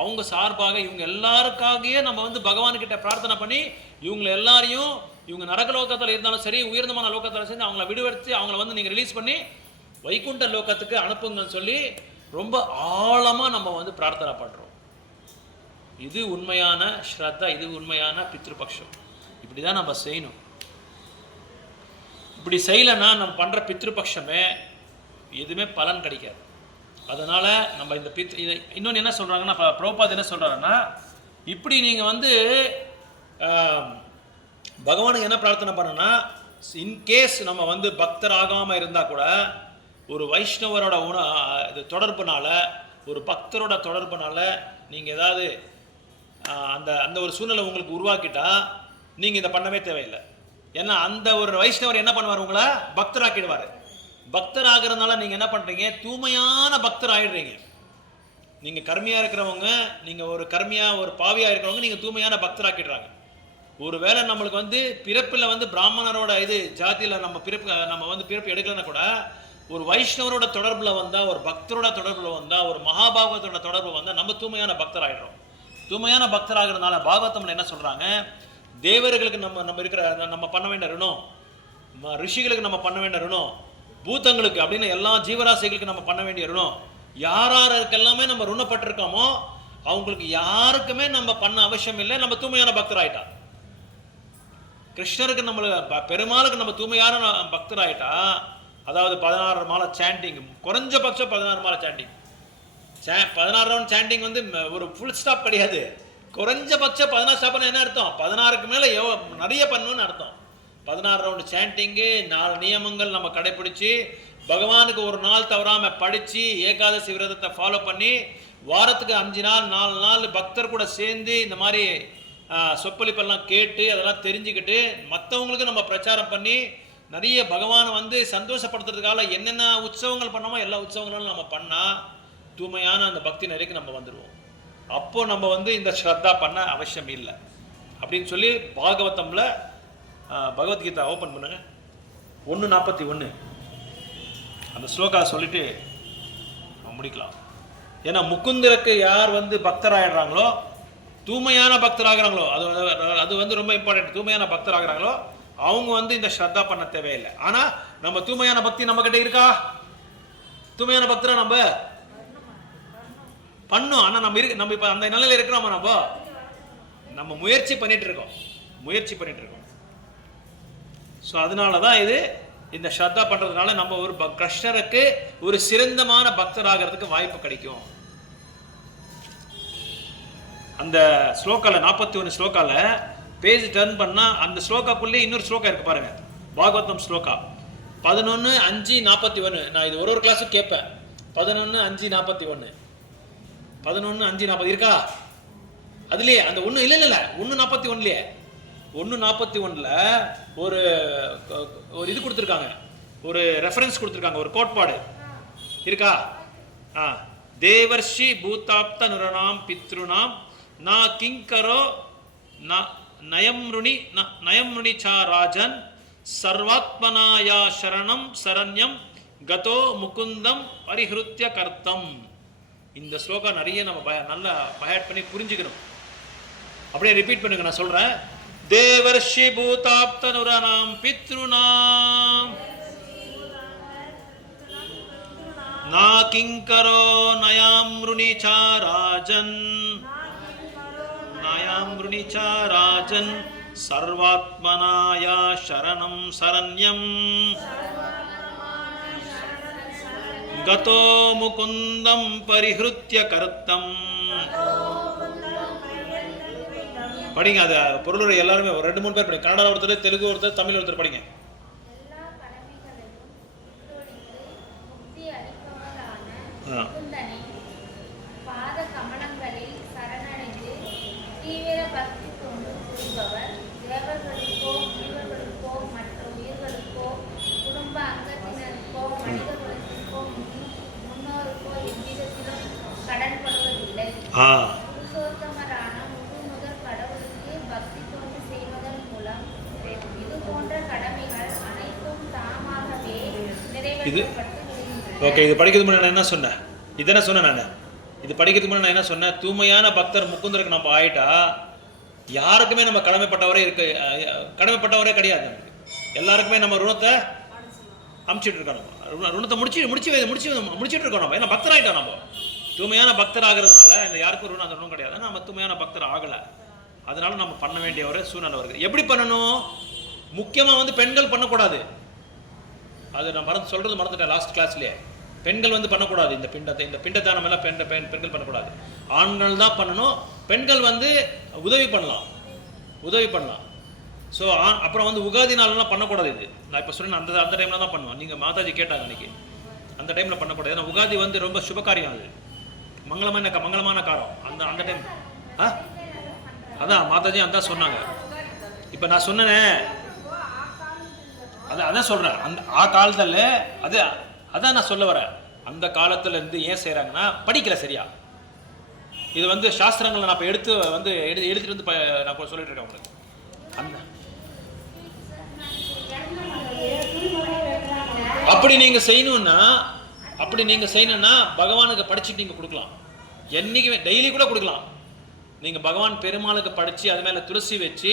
அவங்க சார்பாக இவங்க எல்லாருக்காகவே நம்ம வந்து பகவான்கிட்ட பிரார்த்தனை பண்ணி இவங்களை எல்லாரையும் இவங்க நரக லோகத்தில் இருந்தாலும் சரி உயர்ந்தமான லோகத்தில் சேர்ந்து அவங்கள விடுவித்து அவங்கள வந்து நீங்கள் ரிலீஸ் பண்ணி வைகுண்ட லோகத்துக்கு அனுப்புங்கன்னு சொல்லி ரொம்ப ஆழமாக நம்ம வந்து பிரார்த்தனை பண்ணுறோம். இது உண்மையான ஸ்ரத்தா, இது உண்மையான பித்ருபக்ஷம். இப்படி தான் நம்ம செய்யணும். இப்படி செய்யலைன்னா நம்ம பண்ணுற பித்ருபக்ஷமே எதுவுமே பலன் கிடைக்காது. அதனால் நம்ம இந்த இன்னொன்று என்ன சொல்கிறாங்கன்னா, இப்போ பிரபுபாத் என்ன சொல்கிறாருன்னா, இப்படி நீங்கள் வந்து பகவானுக்கு என்ன பிரார்த்தனை பண்ணணும்னா, இன்கேஸ் நம்ம வந்து பக்தர் ஆகாமல் இருந்தால் கூட ஒரு வைஷ்ணவரோட இது தொடர்புனால, ஒரு பக்தரோட தொடர்புனால நீங்கள் ஏதாவது அந்த அந்த ஒரு சூழ்நிலை உங்களுக்கு உருவாக்கிட்டா நீங்கள் இதை பண்ணவே தேவையில்லை. ஏன்னா அந்த ஒரு வைஷ்ணவர் என்ன பண்ணுவார், உங்களை பக்தராக்கிடுவார். பக்தர் ஆகிறதுனால நீங்கள் என்ன பண்ணுறீங்க, தூய்மையான பக்தர் ஆகிடுறீங்க. நீங்கள் கர்மியாக இருக்கிறவங்க, நீங்கள் ஒரு கர்மியாக ஒரு பாவியாக இருக்கிறவங்க நீங்கள் தூய்மையான பக்தராக்கிடுறாங்க. ஒரு வேளை நம்மளுக்கு வந்து பிறப்பில் வந்து பிராமணரோட இது ஜாதியில் நம்ம பிறப்பு எடுக்கலைன்னா கூட ஒரு வைஷ்ணவரோட தொடர்பில் வந்தால், ஒரு பக்தரோட தொடர்பில் வந்தால், ஒரு மகாபாகவத்தோட தொடர்பு வந்தால் நம்ம தூய்மையான பக்தர் ஆகிடுறோம். தூய்மையான பக்தர் ஆகிறதுனால பாகவதம்ல என்ன சொல்கிறாங்க, தேவர்களுக்கு நம்ம இருக்கிற நம்ம பண்ண வேண்டிய ருணம், ரிஷிகளுக்கு நம்ம பண்ண வேண்டிய ருணம், பூத்தங்களுக்கு அப்படின்னு எல்லா ஜீவராசிகளுக்கு நம்ம பண்ண வேண்டிய ருணம், யாருக்கெல்லாமே நம்ம ருணப்பட்டிருக்கோமோ அவங்களுக்கு யாருக்குமே நம்ம பண்ண அவசியம் இல்லை. நம்ம தூய்மையான பக்தர் ஆகிட்டா. கிருஷ்ணருக்கு பெருமாளுக்கு நம்ம தூய்மையான பக்தர் ஆகிட்டா, அதாவது 16 மாலை சாண்டிங், குறைஞ்சபட்சம் 16 மாலை சாண்டிங். 16 ரவுண்ட் சாண்டிங் வந்து ஒரு ஃபுல் ஸ்டாப் கிடையாது. குறைஞ்சபட்சம் 16 ஸ்டாப்னு என்ன அர்த்தம், 16க்கு மேலே நிறைய பண்ணணும்னு அர்த்தம். 16 ரவுண்டு சாண்டிங்கு, 4 நியமங்கள் நம்ம கடைப்பிடிச்சி பகவானுக்கு ஒரு நாள் தவறாமல் படித்து ஏகாதசி விரதத்தை ஃபாலோ பண்ணி வாரத்துக்கு 5 நாள் 4 நாள் பக்தர் கூட சேர்ந்து இந்த மாதிரி சொற்பொழிப்பெல்லாம் கேட்டு அதெல்லாம் தெரிஞ்சுக்கிட்டு மற்றவங்களுக்கு நம்ம பிரச்சாரம் பண்ணி நிறைய பகவானை வந்து சந்தோஷப்படுத்துறதுக்காக என்னென்ன உற்சவங்கள் பண்ணோமோ எல்லா உற்சவங்களும் நம்ம பண்ணால் தூய்மையான அந்த பக்தி நிலைக்கு நம்ம வந்துடுவோம். அப்போ நம்ம வந்து இந்த ஸ்ரத்தா பண்ண அவசியம் இல்லை அப்படின்னு சொல்லி பாகவதம்ல பகவத்கீதா ஓப்பன் பண்ணுங்க 1:41 அந்த ஸ்லோகா சொல்லிட்டு முடிக்கலாம். ஏன்னா முகுந்தருக்கு யார் வந்து பக்தராகிடுறாங்களோ, தூய்மையான பக்தராகிறாங்களோ, அது வந்து ரொம்ப இம்பார்ட்டன்ட். தூய்மையான பக்தராகிறாங்களோ அவங்க வந்து இந்த ஸ்ரத்தா பண்ண தேவையில்லை. ஆனால் நம்ம தூய்மையான பக்தி நம்ம கிட்ட இருக்கா? தூய்மையான பக்தரை நம்ம பண்ணோம். ஆனால் நம்ம இப்போ அந்த நிலையில் இருக்கிறோமா? நம்ம முயற்சி பண்ணிட்டு இருக்கோம். ஸோ அதனால தான் இந்த ஸ்ரத்தா பண்ணுறதுனால நம்ம ஒரு கிருஷ்ணருக்கு ஒரு சிறந்தமான பக்தராகிறதுக்கு வாய்ப்பு கிடைக்கும். அந்த ஸ்லோக்கால 41 ஸ்லோக்கால பேஜ் டர்ன் பண்ணால் அந்த ஸ்லோக்காக்குள்ளே இன்னொரு ஸ்லோக்கா இருக்கு பாருங்க. பாகவதம் ஸ்லோகா 11:5:41. நான் இது ஒரு கிளாஸும் கேட்பேன். 11:5:41 11:5:40 இருக்கா? அதுலேயே அந்த ஒன்று இல்லை 1:41 1:41 ஒரு இது கொடுத்துருக்காங்க, ஒரு ரெஃபரன்ஸ் கொடுத்துருக்காங்க, ஒரு கோட்பாடு இருக்கா? தேவர்ஷி பூதாப்த நுரணாம் பித்ருணாம் நா கிங்கரோ நயம்ருணி சா ராஜன் சர்வாத்மனாயா சரணம் சரண்யம் கதோ முகுந்தம் பரிஹிருத்ய கர்த்தம். இந்த ஸ்லோகா நிறைய நம்ம நல்லா பயட் பண்ணி புரிஞ்சுக்கணும். அப்படியே ரிப்பீட் பண்ணுங்க, நான் சொல்றேன். தேவர்ஷி பூதாப்த நுரணாம் பித்ருணாம் நா கிங்கரோ நயாம்ருணி சா ராஜன் சர்வாத்மனாயா சரணம் சரண்யம் கதோ முகுந்தம் பரிஹிருத்ய கர்த்தம். படிங்க, அது பொருளுரை எல்லாருமே ஒரு 2-3 பேர் படிங்க. கன்னடா ஒருத்தர், தெலுங்கு ஒருத்தர், தமிழ் ஒருத்தர் படிங்க. இது ஓகே. இது படிக்கிறது முன்னாடி நான் என்ன சொன்னேன்? இதானே சொன்னேன் நான். இது படிக்கிறதுக்கு முன்னாடி நான் என்ன சொன்னேன், தூய்மையான பக்தர் முகுந்தருக்கு நம்ம ஆயிட்டா யாருக்குமே நம்ம கடமைப்பட்டவரே கிடையாது. நமக்கு எல்லாருக்குமே நம்ம ருணத்தை அமுச்சிட்டு இருக்கோம். நம்ம ருணத்தை முடிச்சுட்டு இருக்கோம் நம்ம. ஏன்னா பக்தர் ஆகிட்டோம் நம்ம. தூய்மையான பக்தர் ஆகிறதுனால இந்த யாருக்கும் அந்த ருணம் கிடையாது. நம்ம தூய்மையான பக்தர் ஆகலை, அதனால நம்ம பண்ண வேண்டிய ஒரு சூழ்நிலை வருது. எப்படி பண்ணணும்? முக்கியமாக வந்து பெண்கள் பண்ணக்கூடாது. அது நான் மறந்துட்டேன் லாஸ்ட் கிளாஸ்லேயே. பெண்கள் பண்ணக்கூடாது. இந்த பிண்டத்தானம் எல்லாம் பெண்கள் பண்ணக்கூடாது. ஆண்கள் தான் பண்ணணும். பெண்கள் உதவி பண்ணலாம். ஸோ அப்புறம் உகாதி நாளெல்லாம் பண்ணக்கூடாது. இது நான் இப்போ சொன்னேன், அந்த டைமில் தான் பண்ணுவோம். நீங்கள் மாதாஜி கேட்டாங்க அன்றைக்கி, அந்த டைமில் பண்ணக்கூடாது. ஏன்னா உகாதி ரொம்ப சுபகாரியம், அது மங்களமான காரம். அந்த டைம் அதான் மாதாஜி அதான் சொன்னாங்க. இப்போ நான் சொன்னேனே, அதான் சொல்கிறேன். அந்த காலத்தில் அதான் நான் சொல்ல வரேன். அந்த காலத்தில் இருந்து ஏன் செய்கிறாங்கன்னா படிக்கல சரியா. இது சாஸ்திரங்களை நான் இப்போ எடுத்துகிட்டு நான் சொல்லிட்டு இருக்கேன் உங்களுக்கு. அப்படி நீங்கள் செய்யணும்னா பகவானுக்கு படிச்சுட்டு நீங்கள் கொடுக்கலாம். என்றைக்குமே டெய்லி கூட கொடுக்கலாம். நீங்கள் பகவான் பெருமாளுக்கு படித்து அது மேலே துளசி வச்சு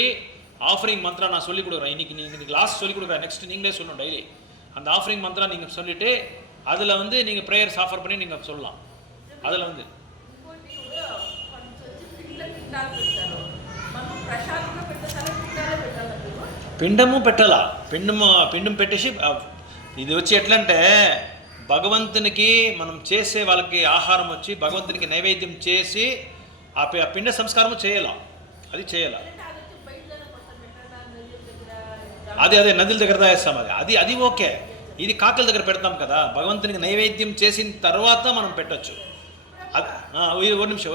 ஆஃபரிங் மந்த்ரா நான் சொல்லிக் கொடுக்குறேன். இன்னைக்கு லாஸ்ட் சொல்லிக் கொடுக்குறேன். நெக்ஸ்ட் நீங்களே சொல்லணும் டெய்லி. அந்த ஆஃபரிங் மந்த்ரா நீங்கள் சொல்லிவிட்டு அதில் நீங்கள் ப்ரேயர்ஸ் ஆஃபர் பண்ணி நீங்கள் சொல்லலாம். அதில் పిండము పెట్టాలా. పిండం పెట్టేసి ఇది వచ్చి ఎట్లా అంటే భగవంతునికి మనం చేసే వాళ్ళకి ఆహారం వచ్చి భగవంతునికి నైవేద్యం చేసి ఆ పిండ సంస్కారము చేయాల. అది చేయాల. అదే నదుల దగ్గర వేస్తాం. అది ఓకే. ఇది కాకల దగ్గర పెడతాం కదా. భగవంతునికి నైవేద్యం చేసిన తర్వాత మనం పెట్టచ్చు. ఒక నిమిషం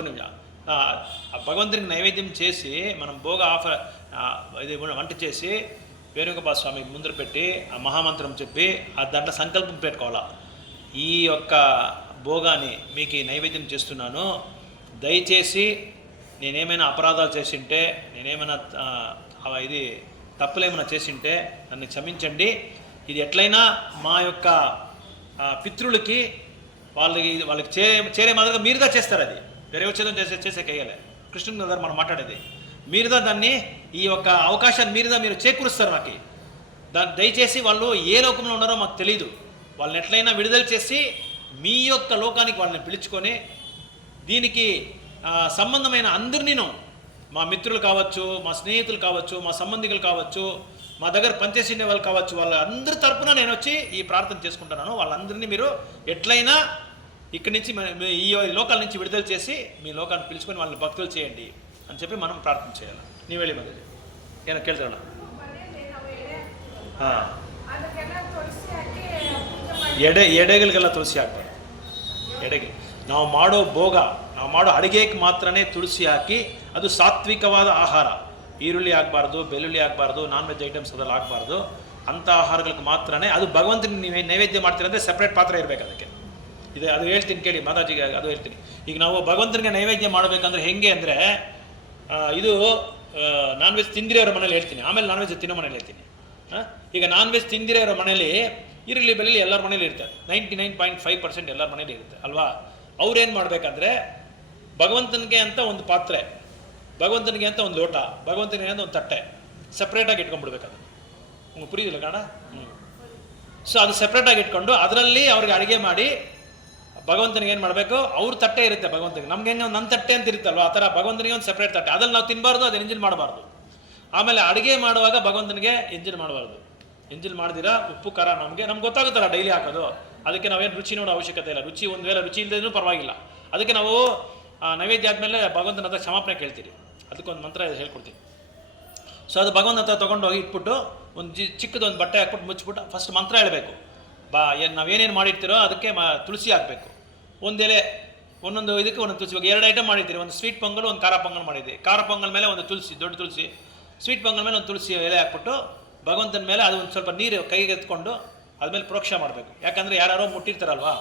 భగవంతునికి నైవేద్యం చేసి మనం భోగ ఆఫర్ ఇది వంట చేసి వేణుగోపాల స్వామి ముందర పెట్టి ఆ మహామంత్రం చెప్పి ఆ దాంట్లో సంకల్పం పెట్టుకోవాలా. ఈ యొక్క భోగాన్ని మీకు నైవేద్యం చేస్తున్నాను, దయచేసి నేనేమైనా అపరాధాలు చేసింటే, నేనేమైనా ఇది తప్పులేమైనా చేసింటే నన్ను క్షమించండి. ఇది ఎట్లయినా మా యొక్క పితృలకి వాళ్ళకి చేరే మాదిరిగా మీరుగా చేస్తారు. అది వేరే వచ్చేదో చేసే కయ్యాలి. కృష్ణుని గారు మనం మాట్లాడేది మీరుదా దాన్ని, ఈ యొక్క అవకాశాన్ని మీరు చేకూరుస్తారు నాకు. దయచేసి వాళ్ళు ఏ లోకంలో ఉన్నారో మాకు తెలియదు. వాళ్ళని ఎట్లయినా విడుదల చేసి మీ యొక్క లోకానికి వాళ్ళని పిలుచుకొని దీనికి సంబంధమైన అందరినీను, మా మిత్రులు కావచ్చు, మా స్నేహితులు కావచ్చు, మా సంబంధికులు కావచ్చు, మా దగ్గర పనిచేసే వాళ్ళు కావచ్చు, వాళ్ళందరి తరపున నేను వచ్చి ఈ ప్రార్థన చేసుకుంటున్నాను. వాళ్ళందరినీ మీరు ఎట్లయినా ఇక్కడి నుంచి ఈ లోకాల నుంచి విడుదల చేసి మీ లోకాన్ని పిలుచుకొని వాళ్ళని భక్తులు చేయండి అని చెప్పి మనం ప్రార్థన చేయాలి. ನೀವು ಹೇಳಿ ಮದುವೆ ಏನೋ ಕೇಳ್ತಾರಣ. ಎಡೆಗಳಿಗೆಲ್ಲ ತುಳಸಿ ಹಾಕ್ಬಾರ್ದು. ಎಡೆಗೆ ನಾವು ಮಾಡೋ ಅಡುಗೆಗೆ ಮಾತ್ರನೇ ತುಳಸಿ ಹಾಕಿ, ಅದು ಸಾತ್ವಿಕವಾದ ಆಹಾರ. ಈರುಳ್ಳಿ ಆಗಬಾರ್ದು, ಬೆಳ್ಳುಳ್ಳಿ ಆಗಬಾರ್ದು, ನಾನ್ ವೆಜ್ ಐಟಮ್ಸ್ ಅದೆಲ್ಲ ಆಗಬಾರ್ದು. ಅಂಥ ಆಹಾರಗಳಿಗೆ ಮಾತ್ರನೇ ಅದು ಭಗವಂತನಿಗೆ ನೀವು ನೈವೇದ್ಯ ಮಾಡ್ತೀರಂದರೆ ಸಪ್ರೇಟ್ ಪಾತ್ರೆ ಇರಬೇಕು ಅದಕ್ಕೆ. ಅದು ಹೇಳ್ತೀನಿ ಕೇಳಿ ಮಾತಾಜಿಗೆ, ಅದು ಹೇಳ್ತೀನಿ. ಈಗ ನಾವು ಭಗವಂತನಿಗೆ ನೈವೇದ್ಯ ಮಾಡಬೇಕಂದ್ರೆ ಹೆಂಗೆ ಅಂದರೆ, ಇದು ನಾನ್ ವೆಜ್ ತಿಂದಿರೋರ ಮನೇಲಿ ಹೇಳ್ತೀನಿ, ಆಮೇಲೆ ನಾನ್ ವೆಜ್ ತಿನ್ನೋ ಮನೇಲಿ ಹೇಳ್ತೀನಿ. ಈಗ ನಾನ್ ವೆಜ್ ತಿಂದಿರೋರ ಮನೇಲಿ ಈರುಳ್ಳಿ ಬೆಳ್ಳುಳ್ಳಿ ಎಲ್ಲರ ಮನೇಲಿ ಇರ್ತಾರೆ. 99.5% ಎಲ್ಲರ ಮನೇಲಿ ಇರುತ್ತೆ ಅಲ್ವಾ. ಅವ್ರೇನು ಮಾಡಬೇಕಂದ್ರೆ ಭಗವಂತನಿಗೆ ಅಂತ ಒಂದು ಪಾತ್ರೆ, ಭಗವಂತನಿಗೆ ಅಂತ ಒಂದು ಲೋಟ, ಭಗವಂತನಿಗೆ ಅಂತ ಒಂದು ತಟ್ಟೆ ಸಪ್ರೇಟಾಗಿ ಇಟ್ಕೊಂಡ್ಬಿಡ್ಬೇಕು. ಅದು ನಿಮ್ಗೆ ಪುರಿಯಿಲ್ಲ ಕಾಣ. ಸೊ ಅದು ಸಪ್ರೇಟಾಗಿ ಇಟ್ಕೊಂಡು ಅದರಲ್ಲಿ ಅವ್ರಿಗೆ ಅಡುಗೆ ಮಾಡಿ ಭಗವಂತನಿಗೆ ಏನು ಮಾಡಬೇಕು, ಅವ್ರ ತಟ್ಟೆ ಇರುತ್ತೆ ಭಗವಂತನಿಗೆ. ನಮ್ಗೆ ಒಂದು ನನ್ನ ತಟ್ಟೆ ಅಂತ ಇರುತ್ತಲ್ವ, ಆ ಥರ ಭಗವಂತನಿಗೆ ಒಂದು ಸಪ್ರೇಟ್ ತಟ್ಟೆ. ಅದ್ರಲ್ಲಿ ನಾವು ತಿನ್ನಬಾರ್ದು, ಅದನ್ನು ಎಂಜಿಲ್ ಮಾಡಬಾರ್ದು. ಆಮೇಲೆ ಅಡುಗೆ ಮಾಡುವಾಗ ಭಗವಂತನಿಗೆ ಎಂಜಿಲ್ ಮಾಡಬಾರ್ದು. ಎಂಜಿಲ್ ಮಾಡ್ದಿರಾ ಉಪ್ಪು ಖಾರ ನಮ್ಗೆ ಗೊತ್ತಾಗುತ್ತಲ್ಲ ಡೈಲಿ ಹಾಕೋದು. ಅದಕ್ಕೆ ನಾವೇನು ರುಚಿ ನೋಡೋ ಅವಶ್ಯಕತೆ ಇಲ್ಲ. ಒಂದು ವೇಳೆ ರುಚಿ ಇಲ್ಲದೇನೂ ಪರವಾಗಿಲ್ಲ. ಅದಕ್ಕೆ ನಾವು ನೈವೇದ್ಯ ಆದಮೇಲೆ ಭಗವಂತನ ಹತ್ರ ಕ್ಷಮಾಪಣೆ ಕೇಳ್ತೀರಿ. ಅದಕ್ಕೊಂದು ಮಂತ್ರ ಹೇಳ್ಕೊಡ್ತೀವಿ. ಸೊ ಅದು ಭಗವಂತನ ಹತ್ರ ತೊಗೊಂಡೋಗಿ ಇಟ್ಬಿಟ್ಟು ಒಂದು ಚಿಕ್ಕದೊಂದು ಬಟ್ಟೆ ಹಾಕ್ಬಿಟ್ಟು ಮುಚ್ಚಿಬಿಟ್ಟು ಫಸ್ಟ್ ಮಂತ್ರ ಹೇಳಬೇಕು. ನಾವೇನೇನು ಮಾಡಿರ್ತೀರೋ ಅದಕ್ಕೆ ತುಳಸಿ ಹಾಕಬೇಕು. ಒಂದೆಲೆ ಒಂದೊಂದು ಇದಕ್ಕೆ ಒಂದೊಂದು ತುಳಸಿ. 2 ಐಟಮ್ ಮಾಡಿರ್ತೀರಿ, ಒಂದು ಸ್ವೀಟ್ ಪೊಂಗಲ್, ಒಂದು ಖಾರ ಪೊಂಗಲ್ ಮಾಡಿದ್ವಿ. ಖಾರ ಪೊಂಗಲ್ ಮೇಲೆ ಒಂದು ತುಳಸಿ, ದೊಡ್ಡ ತುಳಸಿ. ಸ್ವೀಟ್ ಪೊಂಗಲ್ ಮೇಲೆ ಒಂದು ತುಳಸಿ ಎಲೆ ಹಾಕ್ಬಿಟ್ಟು ಭಗವಂತನ ಮೇಲೆ ಅದು ಒಂದು ಸ್ವಲ್ಪ ನೀರು ಕೈಗೆ ಎತ್ಕೊಂಡು ಅದ್ಮೇಲೆ ಪ್ರೋಕ್ಷ ಮಾಡಬೇಕು. ಯಾಕಂದರೆ ಯಾರೋ ಮುಟ್ಟಿರ್ತಾರಲ್ವಾ,